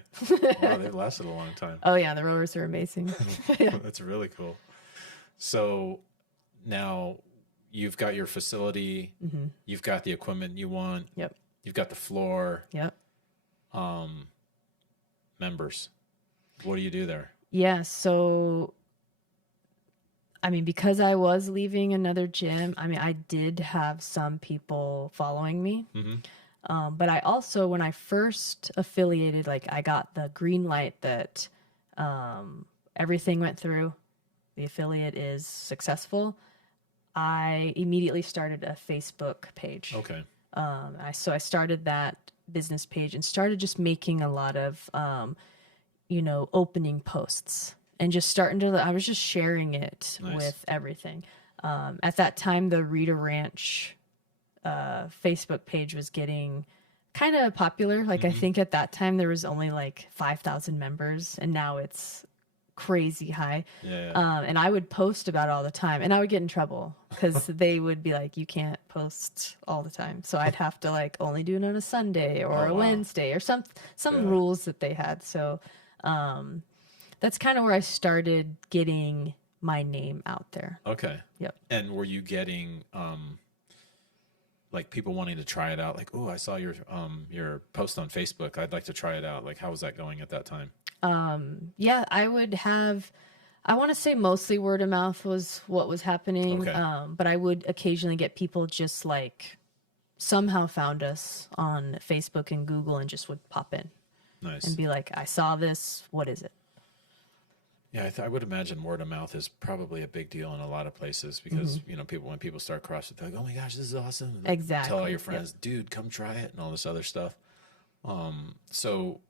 Wow, they've lasted a long time. Oh yeah, the rowers are amazing. That's really cool. So now you've got your facility, you've got the equipment you want. Yep. You've got the floor. Yep. Members. What do you do there? Yeah, so I mean, because I was leaving another gym, I mean, I did have some people following me. But I also, when I first affiliated, like I got the green light that everything went through the affiliate is successful, I immediately started a Facebook page. Okay. I started that business page and started just making a lot of, opening posts and just I was just sharing it Nice. with everything. At that time, the Rita Ranch Facebook page was getting kind of popular. Like, I think at that time there was only like 5,000 members, and now it's crazy high. Yeah. And I would post about it all the time, and I would get in trouble because they would be like, you can't post all the time. So I'd have to like only do it on a Sunday or a wow. Wednesday or some Yeah. rules that they had. So that's kind of where I started getting my name out there. Okay. Yep. And were you getting like people wanting to try it out? Like, oh, I saw your post on Facebook. I'd like to try it out. Like, how was that going at that time? Yeah, I want to say mostly word of mouth was what was happening. Okay. But I would occasionally get people just like somehow found us on Facebook and Google and just would pop in Nice. and be like, I saw this. What is it? Yeah, I would imagine word of mouth is probably a big deal in a lot of places because, when people start CrossFit, they're like, oh my gosh, this is awesome. Exactly. Tell all your friends, dude, come try it and all this other stuff. So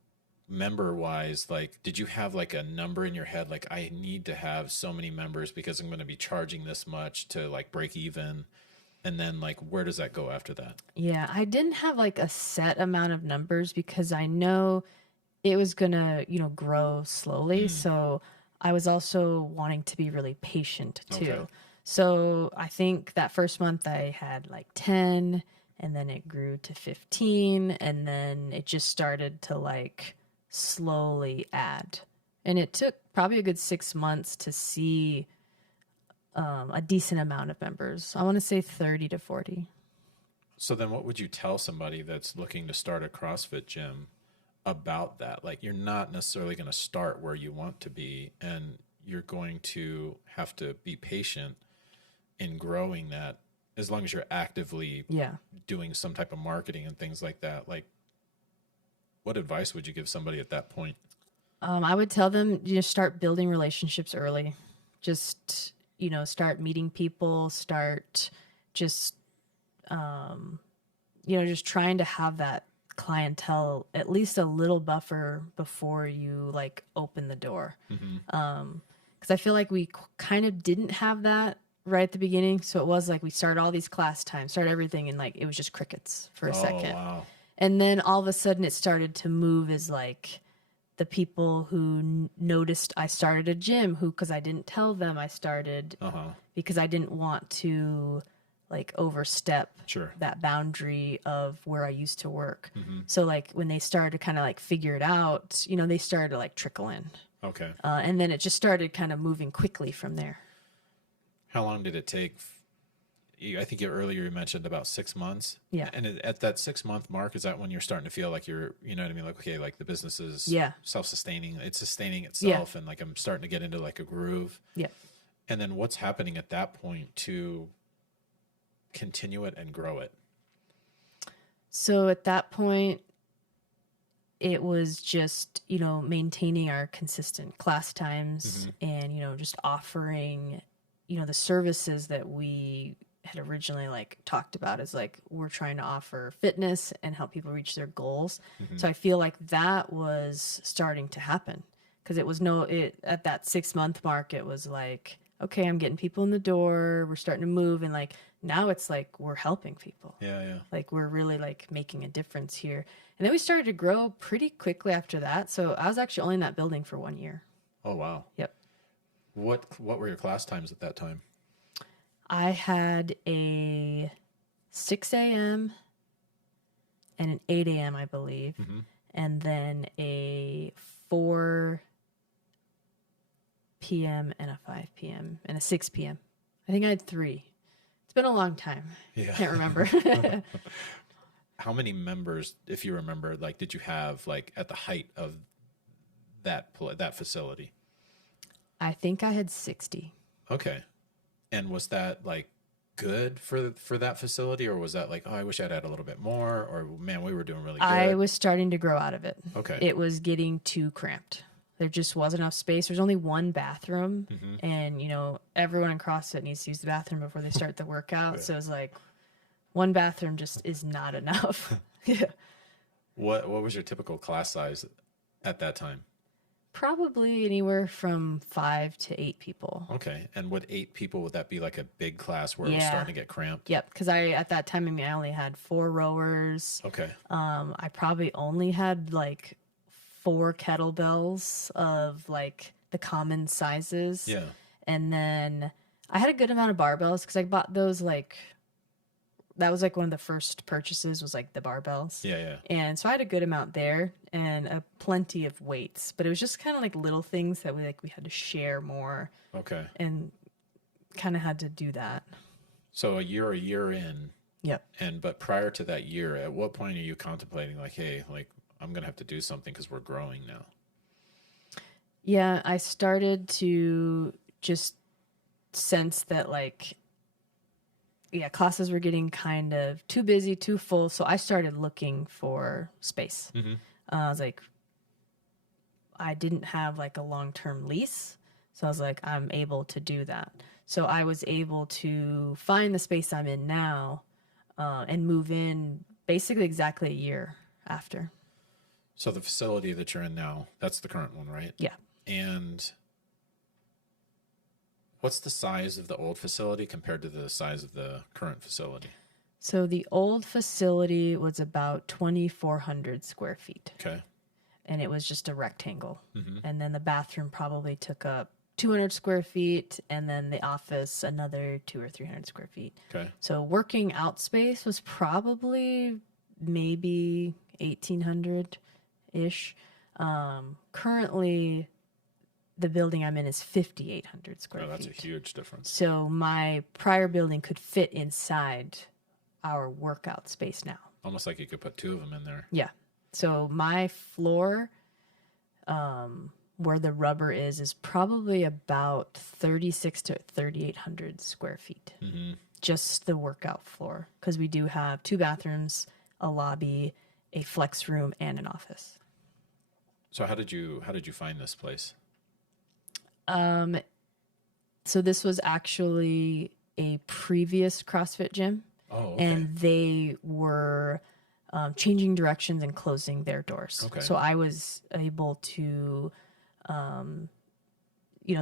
member wise, like, did you have like a number in your head? Like, I need to have so many members because I'm going to be charging this much to like break even. And then like, where does that go after that? Yeah, I didn't have like a set amount of numbers because I know it was going to, grow slowly. So I was also wanting to be really patient too. Okay. So I think that first month I had like 10, and then it grew to 15, and then it just started to like slowly add. And it took probably a good 6 months to see a decent amount of members. I want to say 30 to 40. So then what would you tell somebody that's looking to start a CrossFit gym about that? Like, you're not necessarily going to start where you want to be, and you're going to have to be patient in growing that as long as you're actively doing some type of marketing and things like that. Like, what advice would you give somebody at that point? I would tell them, start building relationships early. Just, start meeting people, start just, just trying to have that clientele, at least a little buffer before you like open the door. Because I feel like we kind of didn't have that right at the beginning. So it was like we started all these class times, started everything, and like it was just crickets for a second. Wow. And then all of a sudden it started to move as like the people who noticed I started a gym, because I didn't tell them I started because I didn't want to like overstep that boundary of where I used to work. So like when they started to kind of like figure it out, they started to like trickle in. Okay. And then it just started kind of moving quickly from there. How long did it take? I think earlier you mentioned about 6 months. Yeah. And at that 6 month mark, is that when you're starting to feel like you're, you know what I mean? Like, okay, like the business is self-sustaining. It's sustaining itself. And like, I'm starting to get into like a groove. Yeah. And then what's happening at that point to continue it and grow it? So at that point, it was just, maintaining our consistent class times and, just offering, the services that we had originally like talked about as like, we're trying to offer fitness and help people reach their goals. So I feel like that was starting to happen because at that 6 month mark, it was like, okay, I'm getting people in the door. We're starting to move. And like, now it's like, we're helping people. Yeah. Like we're really like making a difference here. And then we started to grow pretty quickly after that. So I was actually only in that building for 1 year. Oh, wow. Yep. What were your class times at that time? I had a 6 a.m. and an 8 a.m., I believe. And then a 4 p.m. and a 5 p.m. and a 6 p.m. I think I had 3. It's been a long time. Yeah. Can't remember. How many members, if you remember, like, did you have like at the height of that facility? I think I had 60. Okay. And was that like good for that facility, or was that like, oh, I wish I'd had a little bit more, or man, we were doing really good? I was starting to grow out of it. Okay. It was getting too cramped. there just wasn't enough space. There's only one bathroom, Mm-hmm. and everyone in CrossFit needs to use the bathroom before they start the workout. Yeah. So it's like one bathroom just is not enough. Yeah. What was your typical class size at that time? Probably anywhere from 5 to 8 people. Okay. And would 8 people, would that be like a big class where it was Yeah. starting to get cramped? Yep, because at that time, I only had 4 rowers. Okay. I probably only had like 4 kettlebells of like the common sizes. Yeah. And then I had a good amount of barbells because I bought those that was like one of the first purchases was like the barbells. Yeah, yeah. And so I had a good amount there and plenty of weights, but it was just kind of like little things that we had to share more Okay. and kind of had to do that. So you're a year in. Yep. But prior to that year, at what point are you contemplating like, hey, like I'm going to have to do something because we're growing now? Yeah, I started to just sense that classes were getting kind of too busy, too full. So I started looking for space. Mm-hmm. I was like, I didn't have like a long-term lease. So I was like, I'm able to do that. So I was able to find the space I'm in now and move in basically exactly a year after. So the facility that you're in now, that's the current one, right? Yeah. And what's the size of the old facility compared to the size of the current facility? So the old facility was about 2,400 square feet. Okay. And it was just a rectangle. Mm-hmm. And then the bathroom probably took up 200 square feet, and then the office another 200 or 300 square feet. Okay. So working out space was probably maybe 1,800-ish. Currently, the building I'm in is 5,800 square feet. That's a huge difference. So my prior building could fit inside our workout space now. Almost like you could put 2 of them in there. Yeah. So my floor, where the rubber is probably about 3,600 to 3,800 square feet. Mm-hmm. Just the workout floor, because we do have 2 bathrooms, a lobby, a flex room, and an office. So how did you find this place? So this was actually a previous CrossFit gym. Oh, okay. And they were changing directions and closing their doors. Okay. So I was able to,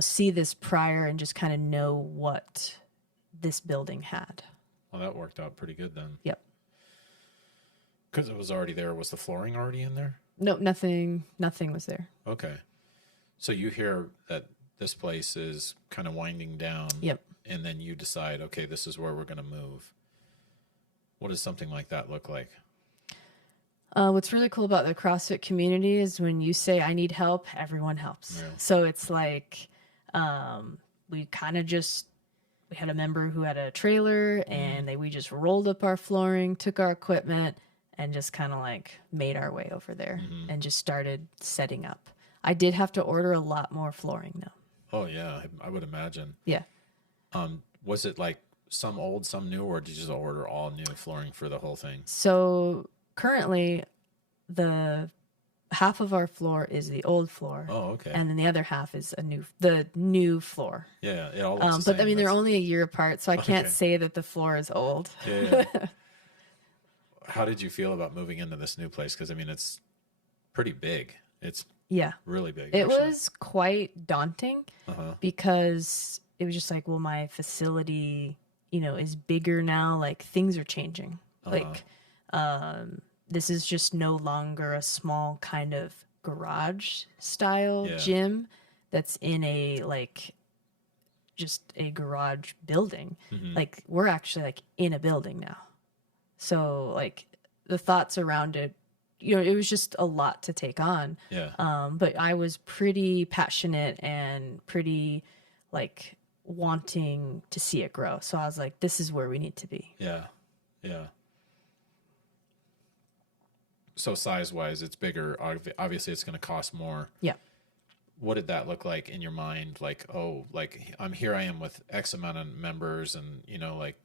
see this prior and just kind of know what this building had. Well, that worked out pretty good then. Yep. Because it was already there. Was the flooring already in there? No, nothing was there. Okay. So you hear that this place is kind of winding down. Yep. And then you decide, okay, this is where we're going to move. What does something like that look like? What's really cool about the CrossFit community is when you say, I need help, everyone helps. Yeah. So it's like we had a member who had a trailer and we just rolled up our flooring, took our equipment, and just kind of like made our way over there and just started setting up. I did have to order a lot more flooring though. Oh, yeah, I would imagine. Yeah. Was it like some old, some new, or did you just order all new flooring for the whole thing? So currently, the half of our floor is the old floor. Oh, okay. And then the other half is the new floor. Yeah, it all looks the but same. I mean, they're only a year apart, so I can't Okay. say that the floor is old. Yeah. How did you feel about moving into this new place? Because I mean, it's pretty big. It's Yeah. really big. It actually. was quite daunting because it was just like, well, my facility, is bigger now. Like things are changing. Like, this is just no longer a small kind of garage style gym that's in just a garage building. Like we're actually like in a building now. So like the thoughts around it, it was just a lot to take on. Yeah. But I was pretty passionate and pretty like wanting to see it grow. So I was like, this is where we need to be. Yeah. Yeah. So size-wise, it's bigger. Obviously, it's going to cost more. Yeah. What did that look like in your mind? Like, oh, like I am with X amount of members, and like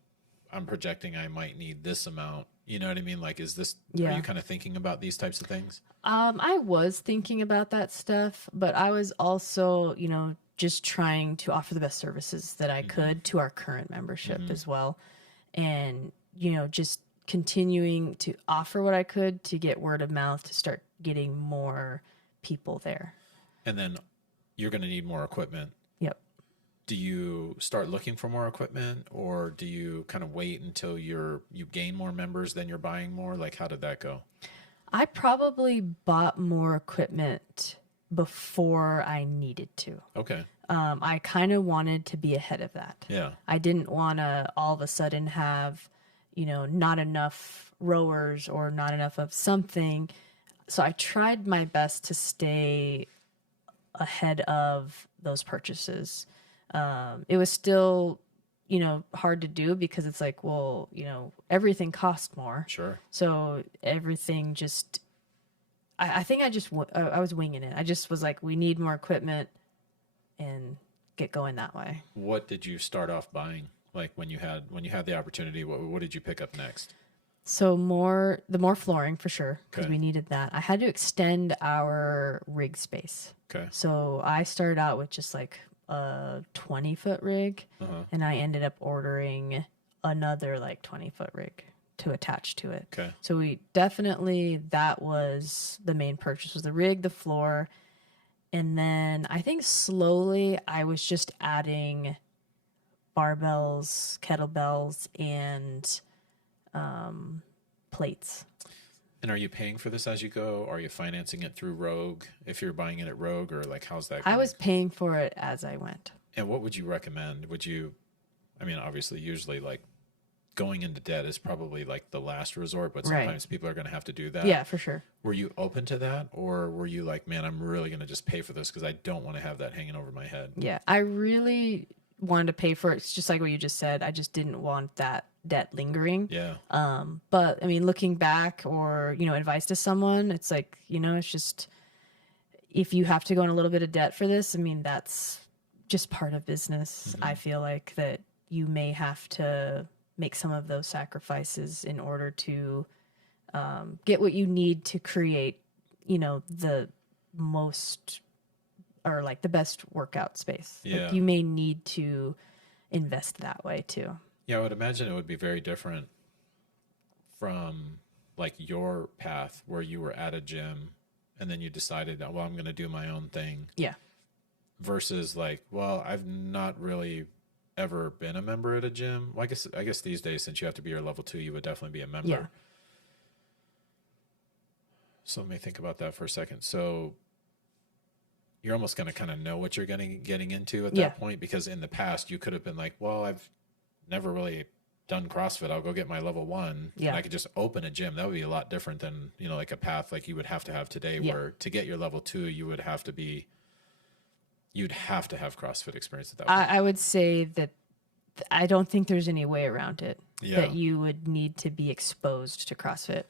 I'm projecting I might need this amount You know what I mean? Like, is this, are Yeah. you kind of thinking about these types of things? I was thinking about that stuff, but I was also, just trying to offer the best services that I could to our current membership as well. And, just continuing to offer what I could to get word of mouth to start getting more people there. And then you're going to need more equipment. Yep. Do you start looking for more equipment, or do you kind of wait until you gain more members, then you're buying more? Like, how did that go? I probably bought more equipment before I needed to. Okay. I kind of wanted to be ahead of that. Yeah. I didn't want to all of a sudden have, not enough rowers or not enough of something. So I tried my best to stay ahead of those purchases. It was still, hard to do because it's like, well, everything cost more. Sure. So everything just, I think I was winging it. I just was like, we need more equipment and get going that way. What did you start off buying? Like when you had the opportunity, what did you pick up next? So the more flooring for sure, because Okay. we needed that. I had to extend our rig space. Okay. So I started out with just like a 20-foot rig, and I ended up ordering another like 20-foot rig to attach to it. Okay. So that was the main purchase, was the rig, the floor. And then I think slowly I was just adding barbells, kettlebells, and plates. And are you paying for this as you go? Or are you financing it through Rogue? If you're buying it at Rogue, or like, how's that I going? was paying for it as I went. And what would you recommend? Obviously, usually like going into debt is probably like the last resort, but sometimes people are going to have to do that. Yeah, for sure. Were you open to that, or were you like, man, I'm really going to just pay for this because I don't want to have that hanging over my head? Yeah, I really wanted to pay for it. It's just like what you just said. I just didn't want that debt lingering. Yeah. But I mean, looking back, or, advice to someone, it's like, it's just, if you have to go in a little bit of debt for this, I mean, that's just part of business. I feel like that you may have to make some of those sacrifices in order to get what you need to create, the most, or like the best workout space. Yeah. Like, you may need to invest that way too. Yeah, I would imagine it would be very different from like your path where you were at a gym and then you decided, oh, well, I'm going to do my own thing. Yeah. Versus like, well, I've not really ever been a member at a gym. Well, I guess these days, since you have to be your level 2, you would definitely be a member. Yeah. So let me think about that for a second. So you're almost going to kind of know what you're getting into at that point, because in the past you could have been like, well, I've never really done CrossFit. I'll go get my level 1 and I could just open a gym. That would be a lot different than, like a path like you would have to have today, where to get your level 2, you'd have to have CrossFit experience at that point. I would say that I don't think there's any way around it. Yeah. That you would need to be exposed to CrossFit,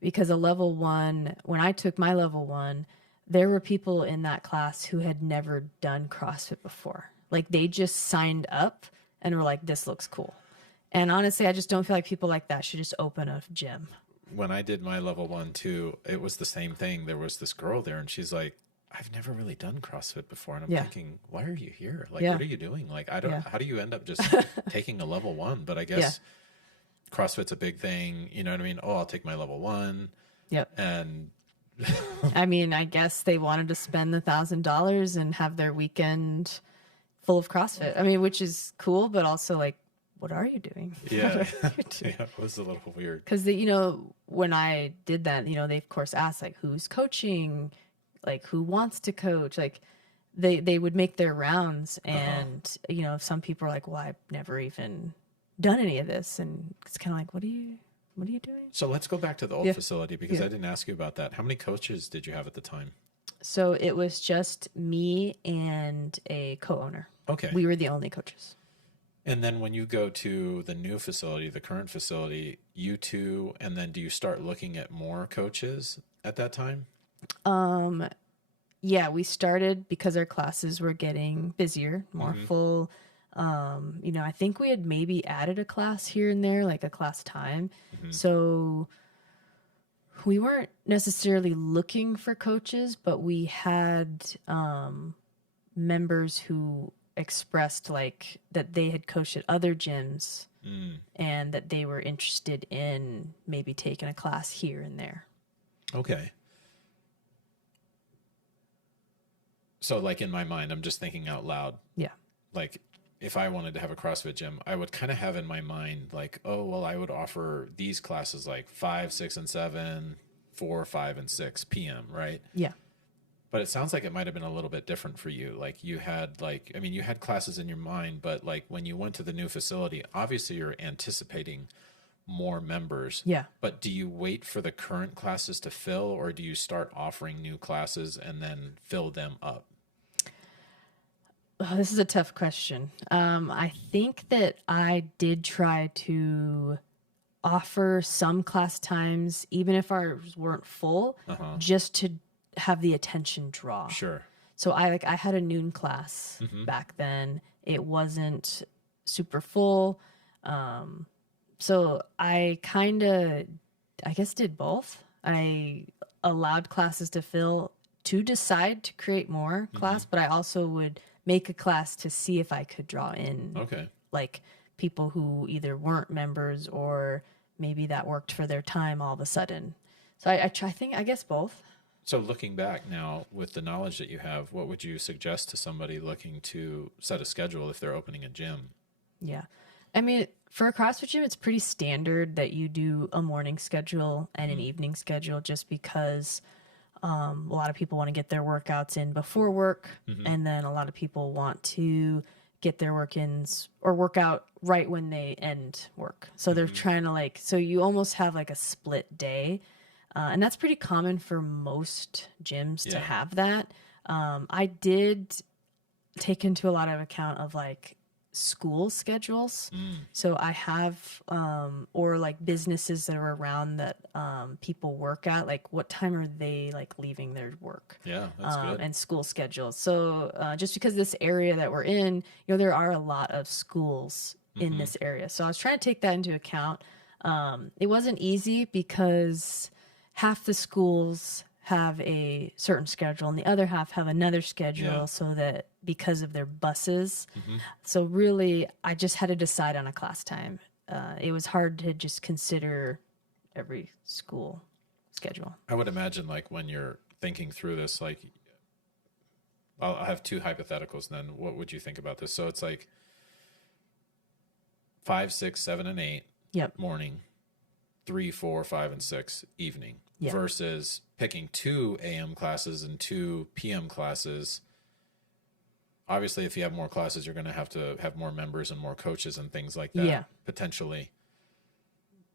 because a level 1, when I took my level 1, there were people in that class who had never done CrossFit before. Like, they just signed up and were like, this looks cool. And honestly, I just don't feel like people like that should just open a gym. When I did my level 1 too, it was the same thing. There was this girl there and she's like, I've never really done CrossFit before. And I'm thinking, why are you here? Like, what are you doing? Like, how do you end up just taking a level 1? But I guess CrossFit's a big thing. You know what I mean? Oh, I'll take my level 1. Yep. And I mean, I guess they wanted to spend $1,000 and have their weekend full of CrossFit. I mean, which is cool, but also like, what are you doing? Yeah. It was a little weird. Because, when I did that, they of course asked like, who's coaching? Like, who wants to coach? Like, they would make their rounds, and some people are like, well, I've never even done any of this, and it's kind of like, what are you doing? So let's go back to the old facility, because I didn't ask you about that. How many coaches did you have at the time? So it was just me and a co-owner. Okay. We were the only coaches. And then when you go to the new facility, the current facility, you two, and then do you start looking at more coaches at that time? Yeah, we started because our classes were getting busier, more full. I think we had maybe added a class here and there, like a class time. Mm-hmm. So we weren't necessarily looking for coaches, but we had members who expressed like that they had coached at other gyms and that they were interested in maybe taking a class here and there. Okay. So like in my mind, I'm just thinking out loud. Yeah. Like if I wanted to have a CrossFit gym, I would kind of have in my mind like, oh, well, I would offer these classes like 5, 6, and 7, 4, 5, and 6 p.m., right? Yeah. But it sounds like it might have been a little bit different for you. Like you had you had classes in your mind, but like when you went to the new facility, obviously you're anticipating more members. Yeah. But do you wait for the current classes to fill, or do you start offering new classes and then fill them up? Oh, this is a tough question. I think that I did try to offer some class times, even if ours weren't full, just to have the attention draw. Sure. So I had a noon class back then. It wasn't super full. So I guess did both. I allowed classes to fill to decide to create more class, but I also would make a class to see if I could draw in like people who either weren't members or maybe that worked for their time all of a sudden. So I guess both. So looking back now with the knowledge that you have, what would you suggest to somebody looking to set a schedule if they're opening a gym? Yeah. I mean, for a CrossFit gym, it's pretty standard that you do a morning schedule and an evening schedule just because a lot of people want to get their workouts in before work. And then a lot of people want to get their work-ins or work out right when they end work. So they're trying to so you almost have like a split day. And that's pretty common for most gyms to have that. I did take into a lot of account of like school schedules. So I have, or like businesses that are around that people work at, like what time are they like leaving their work? Yeah, that's good. And school schedules. So just because this area that we're in, there are a lot of schools in this area. So I was trying to take that into account. It wasn't easy because half the schools have a certain schedule and the other half have another schedule so that because of their buses. So really, I just had to decide on a class time. It was hard to just consider every school schedule. I would imagine like when you're thinking through this, like I'll have two hypotheticals then. What would you think about this? So it's like 5, 6, 7, and 8 morning, 3, 4, 5, and 6 evening versus picking 2 a.m. classes and 2 p.m. classes. Obviously, if you have more classes, you're going to have more members and more coaches and things like that, potentially.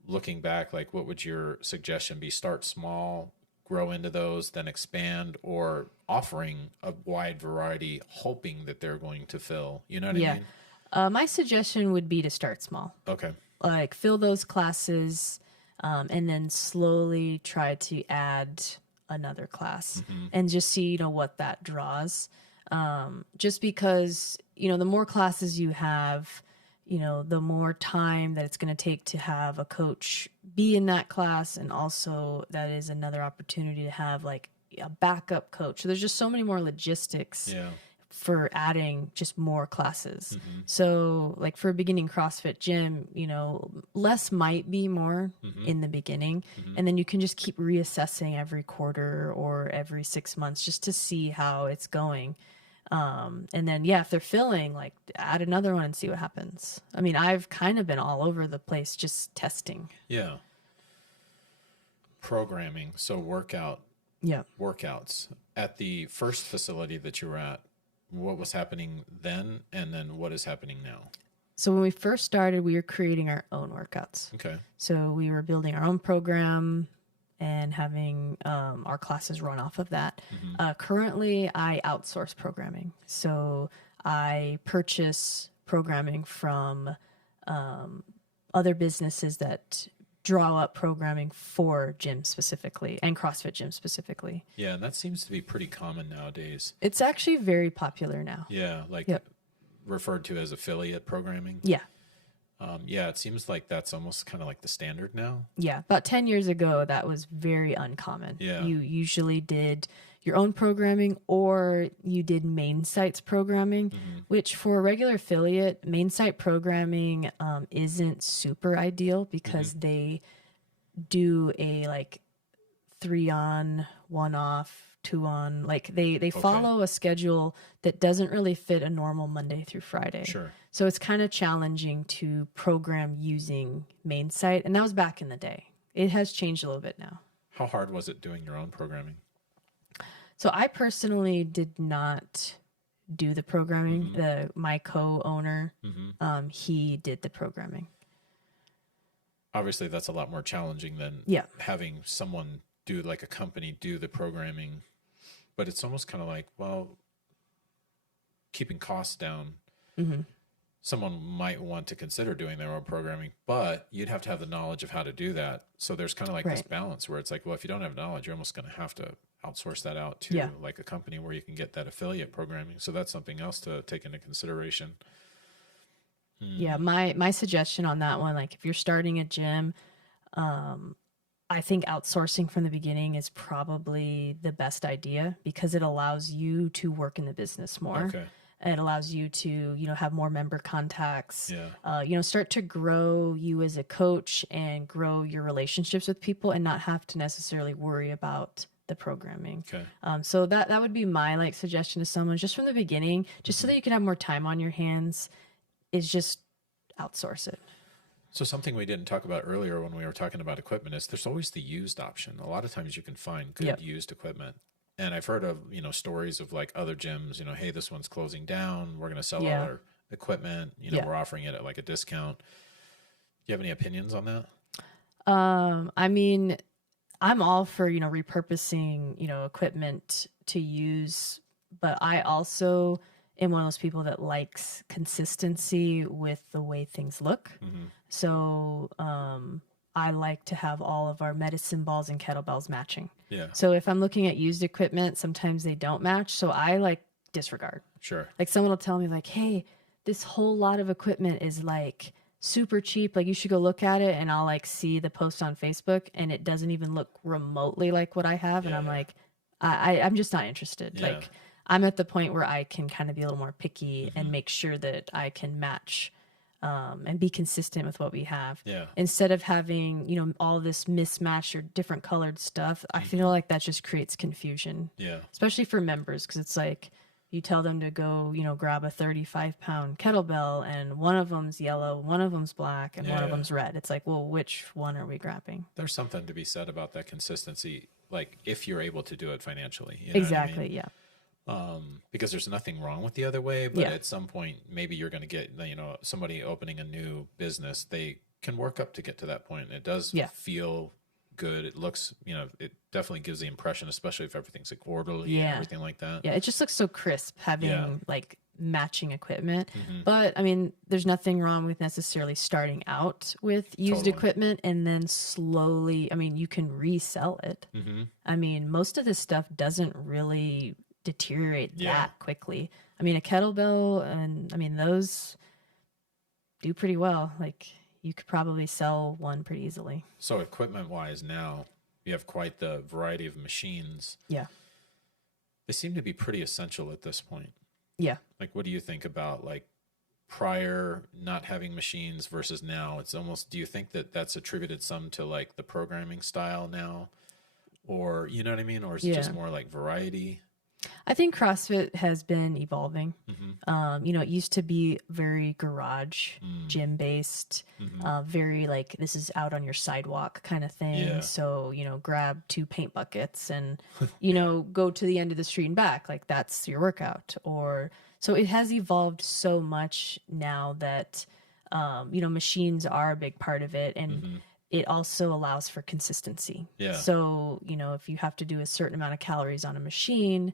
Looking back, like what would your suggestion be? Start small, grow into those, then expand, or offering a wide variety, hoping that they're going to fill. You know what I mean? My suggestion would be to start small. Okay. Like fill those classes and then slowly try to add another class and just see, what that draws. Just because, the more classes you have, the more time that it's going to take to have a coach be in that class. And also that is another opportunity to have like a backup coach. So there's just so many more logistics for adding just more classes. So like for a beginning CrossFit gym, less might be more in the beginning. And then you can just keep reassessing every quarter or every 6 months just to see how it's going. And then, if they're filling, like add another one and see what happens. I mean, I've kind of been all over the place just testing. Yeah. Programming. So workouts at the first facility that you were at, what was happening then? And then what is happening now? So when we first started, we were creating our own workouts. Okay. So we were building our own program and having our classes run off of that. Currently, I outsource programming. So I purchase programming from other businesses that draw up programming for gyms specifically and CrossFit gyms specifically. Yeah, and that seems to be pretty common nowadays. It's actually very popular now. Yeah, like referred to as affiliate programming. Yeah. Yeah, it seems like that's almost kind of like the standard now. Yeah. About 10 years ago, that was very uncommon. Yeah. You usually did your own programming or you did main sites programming, which for a regular affiliate, main site programming isn't super ideal because they do a like 3 on, 1 off, 2 on. Like they follow a schedule that doesn't really fit a normal Monday through Friday. Sure. So it's kind of challenging to program using main site. And that was back in the day. It has changed a little bit now. How hard was it doing your own programming? So I personally did not do the programming. My co-owner, he did the programming. Obviously, that's a lot more challenging than having someone do, like a company do the programming. But it's almost kind of like, well, keeping costs down. Someone might want to consider doing their own programming, but you'd have to have the knowledge of how to do that. So there's kind of like this balance where it's like, well, if you don't have knowledge, you're almost going to have to outsource that out to like a company where you can get that affiliate programming. So that's something else to take into consideration. Yeah, my suggestion on that one, like if you're starting a gym, I think outsourcing from the beginning is probably the best idea because it allows you to work in the business more. Okay. It allows you to, have more member contacts, Yeah. Start to grow you as a coach and grow your relationships with people and not have to necessarily worry about the programming. Okay. So that would be my like suggestion to someone just from the beginning, just so that you can have more time on your hands, is just outsource it. So something we didn't talk about earlier when we were talking about equipment is there's always the used option. A lot of times you can find good used equipment. And I've heard of, stories of like other gyms, hey, this one's closing down. We're going to sell all our equipment. We're offering it at like a discount. Do you have any opinions on that? I mean, I'm all for, repurposing, equipment to use, but I also am one of those people that likes consistency with the way things look. So, I like to have all of our medicine balls and kettlebells matching. Yeah. So if I'm looking at used equipment, sometimes they don't match. So I like disregard. Sure. Like someone will tell me like, hey, this whole lot of equipment is like super cheap. Like you should go look at it. And I'll like see the post on Facebook and it doesn't even look remotely like what I have. And I'm like, I'm just not interested. Yeah. Like I'm at the point where I can kind of be a little more picky and make sure that I can match and be consistent with what we have. Yeah. Instead of having, all this mismatched or different colored stuff, I feel like that just creates confusion. Yeah. Especially for members, because it's like you tell them to go, grab a 35-pound kettlebell and one of them's yellow, one of them's black, and one of them's red. It's like, well, which one are we grabbing? There's something to be said about that consistency, like if you're able to do it financially. You know Exactly, what I mean? yeah. Because there's nothing wrong with the other way, but at some point, maybe you're going to get, somebody opening a new business, they can work up to get to that point. It does feel good. It looks, it definitely gives the impression, especially if everything's like orderly and everything like that. Yeah, it just looks so crisp having like matching equipment. But I mean, there's nothing wrong with necessarily starting out with used equipment and then slowly, I mean, you can resell it. I mean, most of this stuff doesn't really deteriorate that quickly. I mean, a kettlebell, and I mean, those do pretty well. Like you could probably sell one pretty easily. So equipment wise now, you have quite the variety of machines. Yeah. They seem to be pretty essential at this point. Yeah. Like, what do you think about like prior not having machines versus now? It's almost, do you think that that's attributed some to like the programming style now? Or, you know what I mean? Or is it just more like variety? I think CrossFit has been evolving. It used to be very garage, gym based, very like this is out on your sidewalk kind of thing. Yeah. So, grab 2 paint buckets and, go to the end of the street and back. Like that's your workout. Or so it has evolved so much now that, machines are a big part of it. And it also allows for consistency. Yeah. So, if you have to do a certain amount of calories on a machine,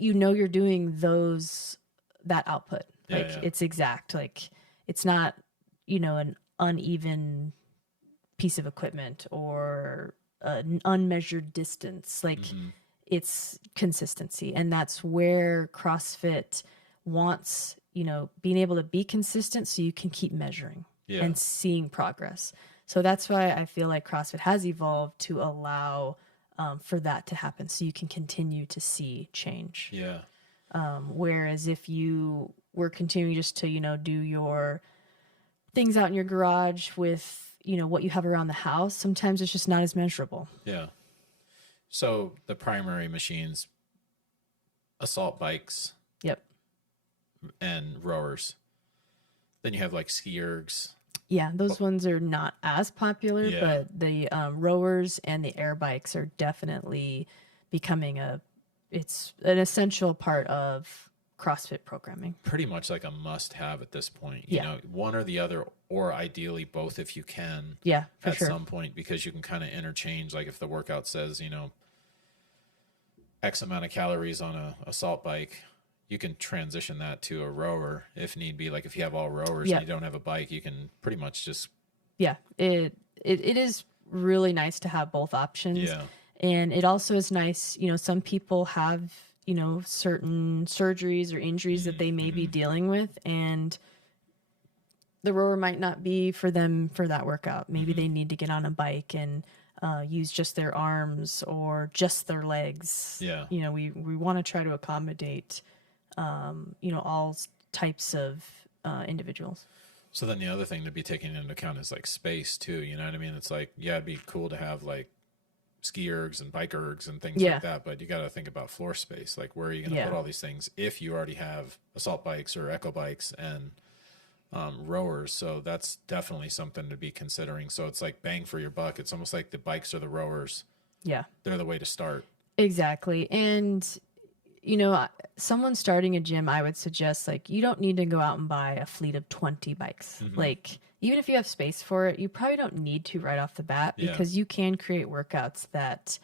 you're doing that output. Like it's exact. Like it's not, an uneven piece of equipment or an unmeasured distance. Like it's consistency. And that's where CrossFit wants, being able to be consistent so you can keep measuring Yeah. and seeing progress. So that's why I feel like CrossFit has evolved to allow for that to happen, so you can continue to see change. Yeah. Whereas if you were continuing just to, do your things out in your garage with, what you have around the house, sometimes it's just not as measurable. Yeah. So the primary machines, assault bikes Yep. and rowers. Then you have like ski ergs. Yeah, those ones are not as popular, Yeah. but the rowers and the air bikes are definitely becoming it's an essential part of CrossFit programming. Pretty much like a must have at this point. Yeah. One or the other, or ideally both if you can. Yeah, for at sure. some point, because you can kind of interchange. Like if the workout says, X amount of calories on a assault bike, you can transition that to a rower if need be. Like if you have all rowers and you don't have a bike, you can pretty much just. Yeah, it is really nice to have both options. Yeah. And it also is nice, some people have, certain surgeries or injuries that they may be dealing with, and the rower might not be for them for that workout. Maybe they need to get on a bike and use just their arms or just their legs. Yeah. We want to try to accommodate, all types of individuals. So then the other thing to be taken into account is like space too. You know what I mean? It's like, yeah, it'd be cool to have like ski ergs and bike ergs and things like that, but you got to think about floor space. Like where are you going to put all these things if you already have assault bikes or echo bikes and rowers? So that's definitely something to be considering. So it's like bang for your buck. It's almost like the bikes or the rowers. Yeah. They're the way to start. Exactly. And someone starting a gym, I would suggest like you don't need to go out and buy a fleet of 20 bikes. Like even if you have space for it, you probably don't need to right off the bat, because you can create workouts that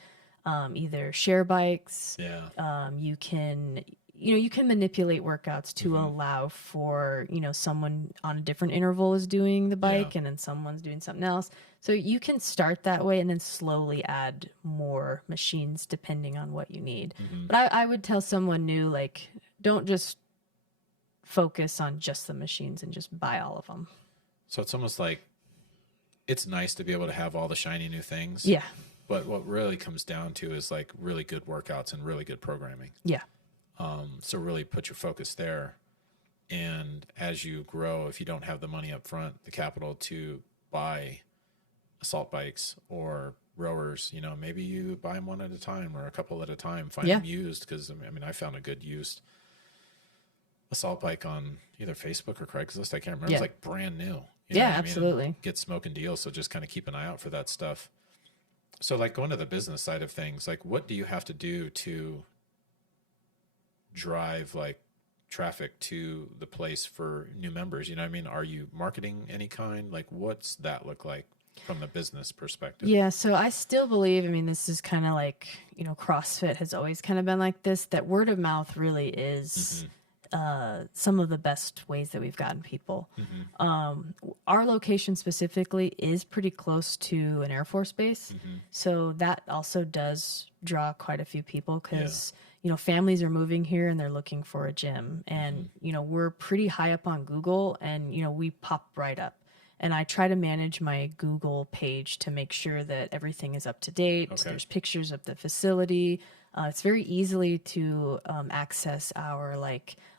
either share bikes. Yeah. You can manipulate workouts to allow for, someone on a different interval is doing the bike and then someone's doing something else. So you can start that way and then slowly add more machines depending on what you need. But I would tell someone new, like, don't just focus on just the machines and just buy all of them. So it's almost like it's nice to be able to have all the shiny new things. Yeah. But what really comes down to is like really good workouts and really good programming. Yeah. So really put your focus there. And as you grow, if you don't have the money up front, the capital to buy assault bikes or rowers, maybe you buy them one at a time or a couple at a time, find them used. Cause I found a good used assault bike on either Facebook or Craigslist. I can't remember. It's like brand new. You know what absolutely. I mean? Get smoking deals. So just kind of keep an eye out for that stuff. So like going to the business side of things, like what do you have to do to drive like traffic to the place for new members? You know what I mean? Are you marketing any kind? Like what's that look like from the business perspective? Yeah, so I still believe, this is kind of like, CrossFit has always kind of been like this, that word of mouth really is some of the best ways that we've gotten people. Our location specifically is pretty close to an Air Force base. So that also does draw quite a few people because, families are moving here and they're looking for a gym. And, we're pretty high up on Google and, we pop right up. And I try to manage my Google page to make sure that everything is up to date. Okay. There's pictures of the facility. It's very easily to access our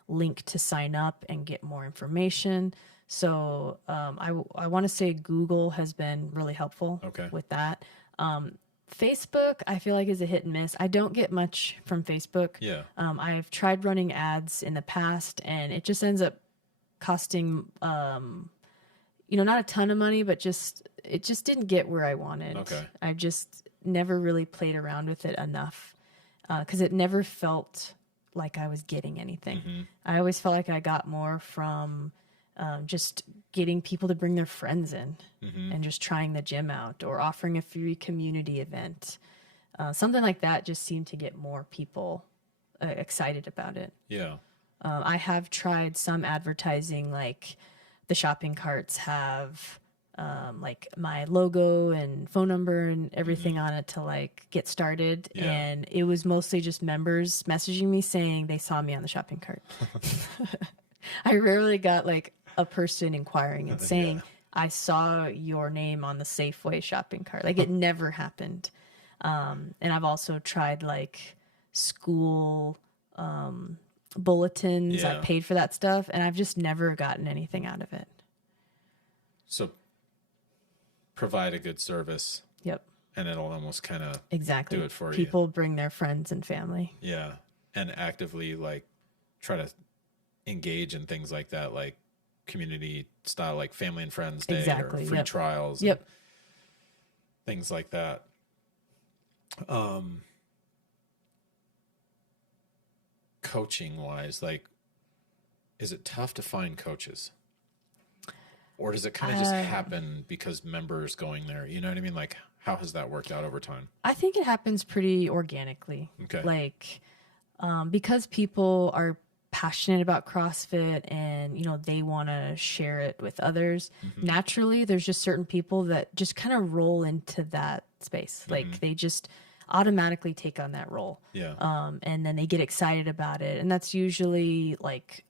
link to sign up and get more information. So I want to say Google has been really helpful with that. Facebook, I feel like, is a hit and miss. I don't get much from Facebook. Yeah. I've tried running ads in the past, and it just ends up costing, not a ton of money, but it just didn't get where I wanted. Okay. I just never really played around with it enough because it never felt like I was getting anything. I always felt like I got more from just getting people to bring their friends in and just trying the gym out or offering a free community event. Something like that just seemed to get more people excited about it. Yeah. I have tried some advertising, like the shopping carts have like my logo and phone number and everything on it to get started. Yeah. And it was mostly just members messaging me saying they saw me on the shopping cart. I rarely got like a person inquiring and saying, Yeah. I saw your name on the Safeway shopping cart. Like it never happened. And I've also tried like school bulletins. I Yeah. paid for that stuff and I've just never gotten anything out of it. So provide a good service Yep. and it'll almost kind of Exactly. do it for you. People bring their friends and family. Yeah. And actively like try to engage in things like that, like community style, like family and friends day Exactly. or free Yep. trials. Yep. Things like that. Coaching wise, like, is it tough to find coaches? Or does it kind of just happen because members going there? You know what I mean? Like, how has that worked out over time? I think it happens pretty organically. Okay. Like, because people are passionate about CrossFit and, you know, they want to share it with others, naturally, there's just certain people that just kind of roll into that space. Like, they just automatically take on that role. Yeah. And then they get excited about it. And that's usually like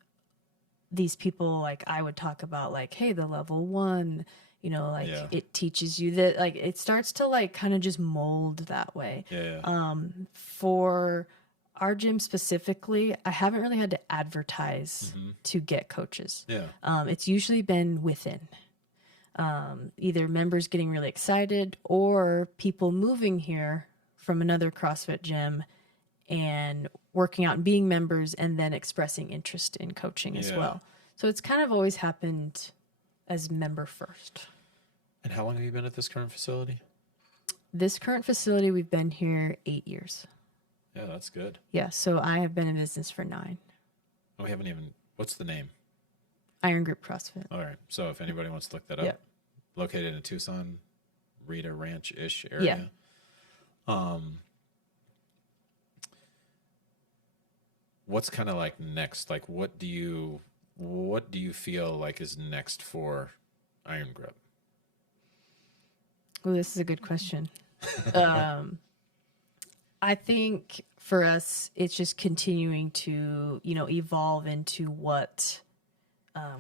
these people, like I would talk about, like, hey, the level 1, you know, like Yeah. it teaches you that, like, it starts to like kind of just mold that way. Yeah. For our gym specifically, I haven't really had to advertise to get coaches. Yeah. It's usually been within. Either members getting really excited or people moving here from another CrossFit gym and working out and being members and then expressing interest in coaching as Yeah. well. So it's kind of always happened as member first. And how long have you been at this current facility? This current facility, we've been here 8 years. Yeah, that's good. Yeah, so I have been in business for 9. Oh, we haven't even, what's the name? Iron Group CrossFit. All right. So if anybody wants to look that up, Yep. located in Tucson, Rita Ranch-ish area. What's kind of like next? Like, what do you feel like is next for Iron Grip? Oh, this is a good question. I think for us, it's just continuing to, you know, evolve into what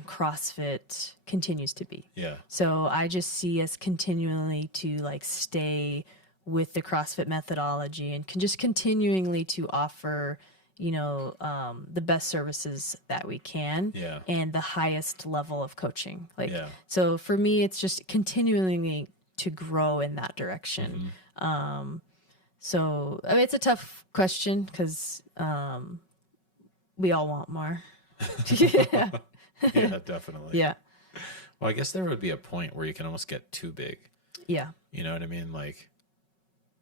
CrossFit continues to be. Yeah. So I just see us continually to like stay with the CrossFit methodology and can just continually to offer, you know, the best services that we can. Yeah. And the highest level of coaching. Like, Yeah. so for me, it's just continuing to grow in that direction. So I mean, it's a tough question because we all want more. Yeah. Yeah, definitely. Yeah. Well, I guess there would be a point where you can almost get too big. Yeah. You know what I mean? Like,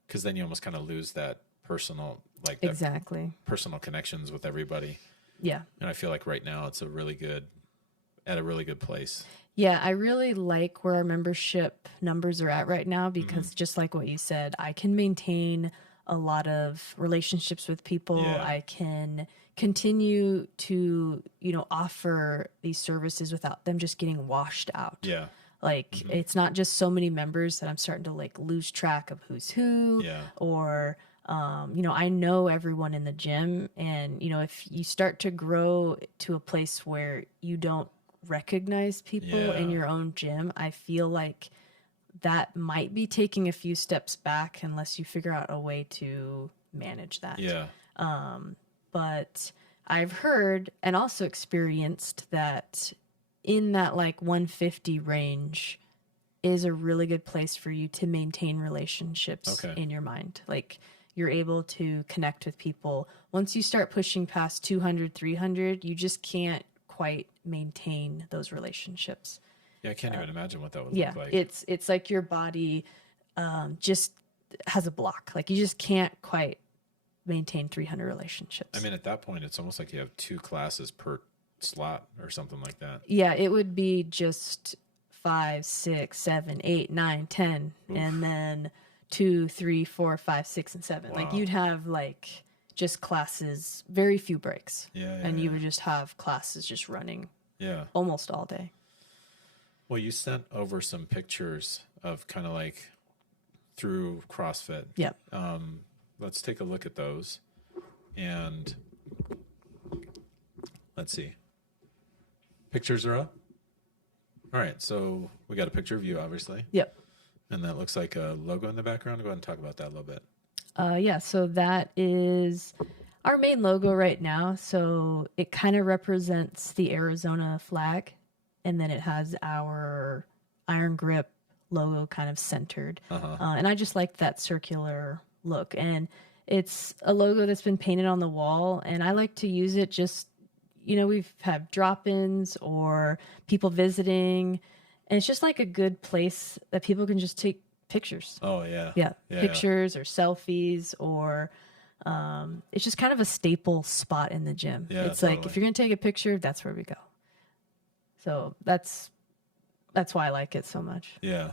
because then you almost kind of lose that personal, like that Exactly. personal connections with everybody. Yeah. And I feel like right now it's at a really good place. Yeah, I really like where our membership numbers are at right now because just like what you said, I can maintain a lot of relationships with people. Yeah. I can continue to, you know, offer these services without them just getting washed out. Yeah. Like it's not just so many members that I'm starting to like lose track of who's who Yeah. or you know, I know everyone in the gym and, you know, if you start to grow to a place where you don't recognize people in Yeah. your own gym, I feel like that might be taking a few steps back unless you figure out a way to manage that. Yeah. But I've heard and also experienced that in that like 150 range is a really good place for you to maintain relationships Okay. in your mind. Like you're able to connect with people. Once you start pushing past 200, 300, you just can't quite maintain those relationships. Yeah, I can't even imagine what that would Yeah, look like. it's like your body just has a block. Like you just can't quite maintain 300 relationships. I mean, at that point, it's almost like you have 2 classes per slot or something like that. Yeah, it would be just 5, 6, 7, 8, 9, 10, and then 2, 3, 4, 5, 6, and 7. Like Wow. you'd have like just classes, very few breaks. Yeah. And you would just have classes just running Yeah. almost all day. Well, you sent over some pictures of kind of like through CrossFit. Yep. Let's take a look at those. And let's see. Pictures are up. All right, so we got a picture of you, obviously. Yep. And that looks like a logo in the background. Go ahead and talk about that a little bit. Yeah, so that is our main logo right now. So it kind of represents the Arizona flag, and then it has our iron grip logo kind of centered. And I just like that circular look. And it's a logo that's been painted on the wall, and I like to use it just, we've had drop-ins or people visiting, and it's just like a good place that people can just take pictures. Oh, yeah. Yeah, pictures or selfies, or it's just kind of a staple spot in the gym. Yeah, it's totally. like if you're gonna take a picture, that's where we go. So that's why I like it so much. Yeah.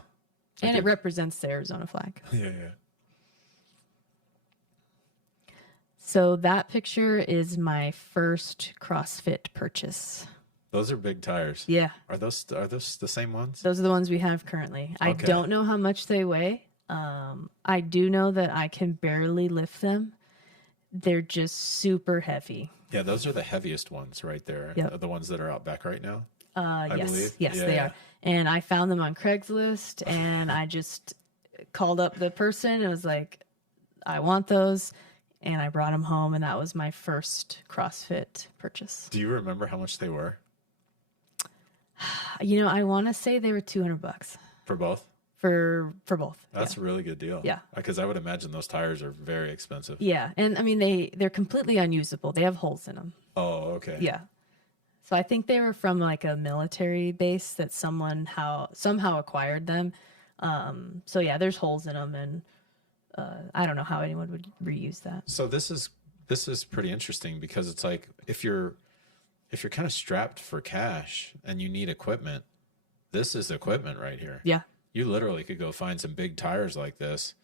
And it represents the Arizona flag. Yeah. So that picture is my first CrossFit purchase. Those are big tires. Yeah. Are those the same ones? Those are the ones we have currently. I don't know how much they weigh. I do know that I can barely lift them. They're just super heavy. Yeah, those are the heaviest ones right there. Yep. The ones that are out back right now. Yes, Yeah, they are. And I found them on Craigslist, and I just called up the person and was like, I want those. And I brought them home, and that was my first CrossFit purchase. Do you remember how much they were? I want to say they were $200 For both? for both. That's a really good deal. Yeah. Because I would imagine those tires are very expensive. Yeah. And I mean, they're completely unusable. They have holes in them. Oh, okay. Yeah. So I think they were from like a military base that somehow acquired them. So yeah, there's holes in them, and I don't know how anyone would reuse that. So this is pretty interesting, because it's like if you're kind of strapped for cash and you need equipment, this is equipment right here. Yeah. You literally could go find some big tires like this.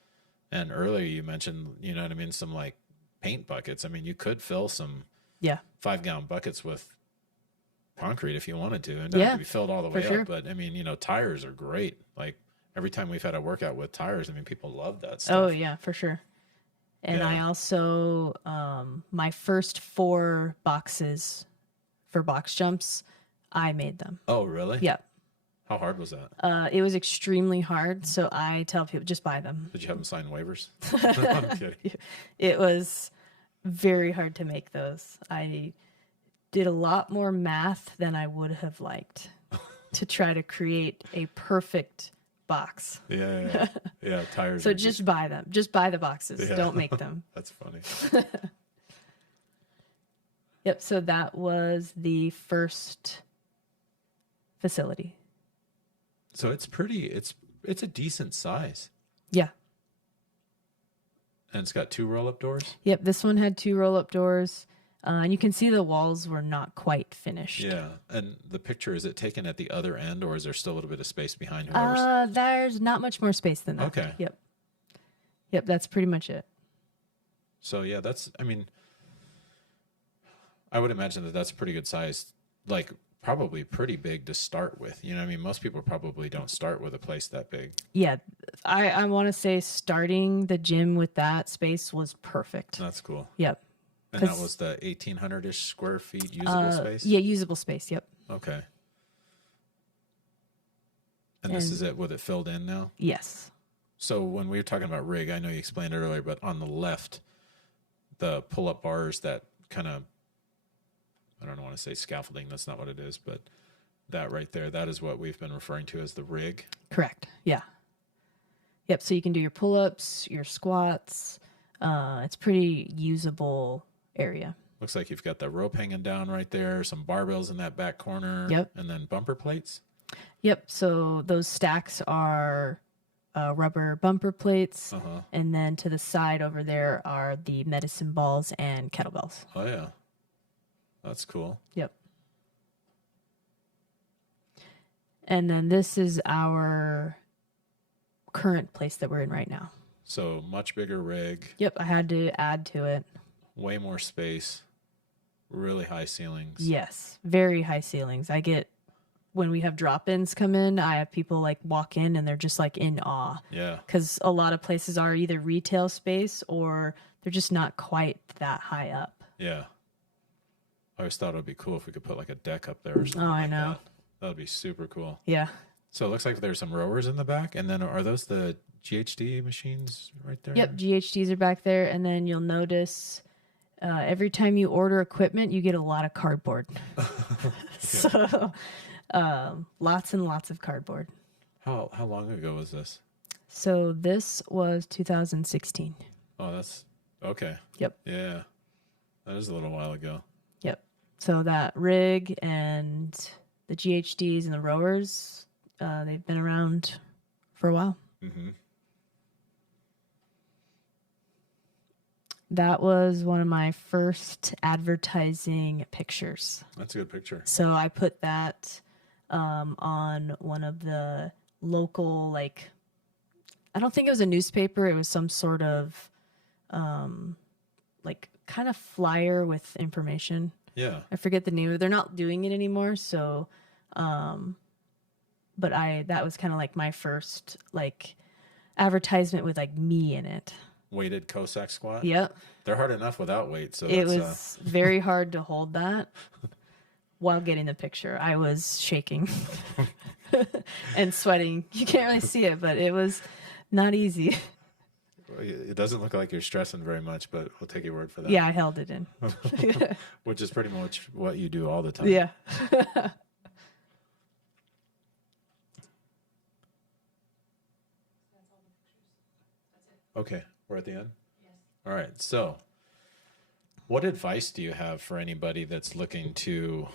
And earlier you mentioned, you know what I mean, some like paint buckets. I mean, you could fill some 5-gallon buckets with concrete if you wanted to, and not have to be filled all the way sure. up. But I mean, tires are great. Like every time we've had a workout with tires, I mean, people love that stuff. Oh yeah, for sure. And I also, my first 4 boxes for box jumps, I made them. Oh, really? Yeah. How hard was that? It was extremely hard. So I tell people, just buy them. Did you have them sign waivers? No, I'm kidding. It was very hard to make those. I did a lot more math than I would have liked to try to create a perfect box. Yeah. Tires. So just buy them. Just buy the boxes. Yeah. Don't make them. That's funny. Yep. So that was the first facility. So it's a decent size. Yeah. And it's got 2 roll-up doors? Yep. This one had 2 roll-up doors. And you can see the walls were not quite finished. Yeah. And the picture, is it taken at the other end, or is there still a little bit of space behind whoever's? There's not much more space than that. Okay. Yep. That's pretty much it. So yeah, I would imagine that's a pretty good size, like probably pretty big to start with. You know what I mean? Most people probably don't start with a place that big. Yeah. I want to say starting the gym with that space was perfect. That's cool. Yep. And that was the 1,800-ish square feet usable space? Yeah, usable space. Yep. Okay. And this is it with it filled in now? Yes. So when we were talking about rig, I know you explained it earlier, but on the left, the pull-up bars that kind of, I don't want to say scaffolding, that's not what it is, but that right there, that is what we've been referring to as the rig. Correct. Yeah. Yep. So you can do your pull-ups, your squats. It's pretty usable area. Looks like you've got the rope hanging down right there, some barbells in that back corner. Yep. And then bumper plates. Yep. So those stacks are rubber bumper plates. And then to the side over there are the medicine balls and kettlebells. Oh, yeah. That's cool. Yep. And then this is our current place that we're in right now. So much bigger rig. Yep. I had to add to it. Way more space. Really high ceilings. Yes. Very high ceilings. When we have drop-ins come in, I have people like walk in and they're just like in awe. Yeah. Because a lot of places are either retail space or they're just not quite that high up. Yeah. I always thought it would be cool if we could put like a deck up there or something I like know. that. That would be super cool. Yeah. So it looks like there's some rowers in the back. And then are those the GHD machines right there? Yep, GHDs are back there, and then you'll notice every time you order equipment, you get a lot of cardboard. So lots and lots of cardboard. How long ago was this? So this was 2016. Oh, that's okay. Yep. Yeah. That is a little while ago. Yep. So that rig and the GHDs and the rowers, they've been around for a while. Mm-hmm. That was one of my first advertising pictures. That's a good picture. So I put that on one of the local, like, I don't think it was a newspaper. It was some sort of like kind of flyer with information. Yeah. I forget the name of it. They're not doing it anymore. So, but that was kind of like my first like advertisement with like me in it. Weighted Cossack squat. Yep. They're hard enough without weight. So It was very hard to hold that while getting the picture. I was shaking and sweating. You can't really see it, but it was not easy. it doesn't look like you're stressing very much, but we'll take your word for that. Yeah, I held it in. Which is pretty much what you do all the time. Yeah. Okay, we're at the end? Yes. All right, so what advice do you have for anybody that's looking to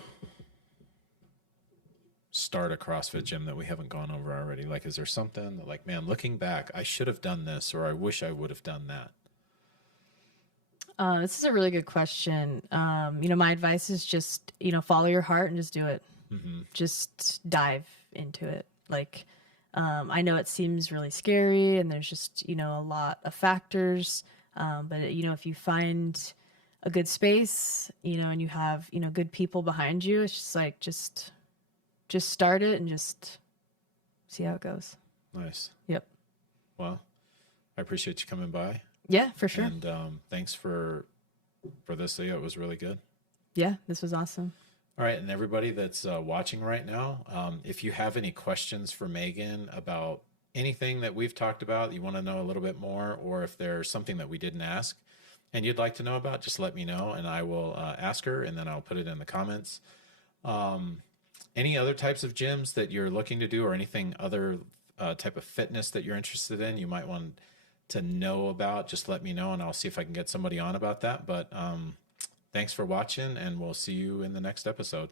start a CrossFit gym that we haven't gone over already? Like, is there something that, like, man, looking back, I should have done this, or I wish I would have done that? This is a really good question. My advice is just, follow your heart and just do it. Mm-hmm. Just dive into it. Like, I know it seems really scary and there's just, a lot of factors. But if you find a good space, and you have, good people behind you, it's just like, just start it and just see how it goes. Nice. Yep. Well, I appreciate you coming by. Yeah, for sure. And thanks for this. Yeah, it was really good. Yeah, this was awesome. All right, and everybody that's watching right now, if you have any questions for Megan about anything that we've talked about, you want to know a little bit more, or if there's something that we didn't ask and you'd like to know about, just let me know and I will ask her, and then I'll put it in the comments. Any other types of gyms that you're looking to do, or anything other type of fitness that you're interested in, you might want to know about, just let me know and I'll see if I can get somebody on about that. But thanks for watching, and we'll see you in the next episode.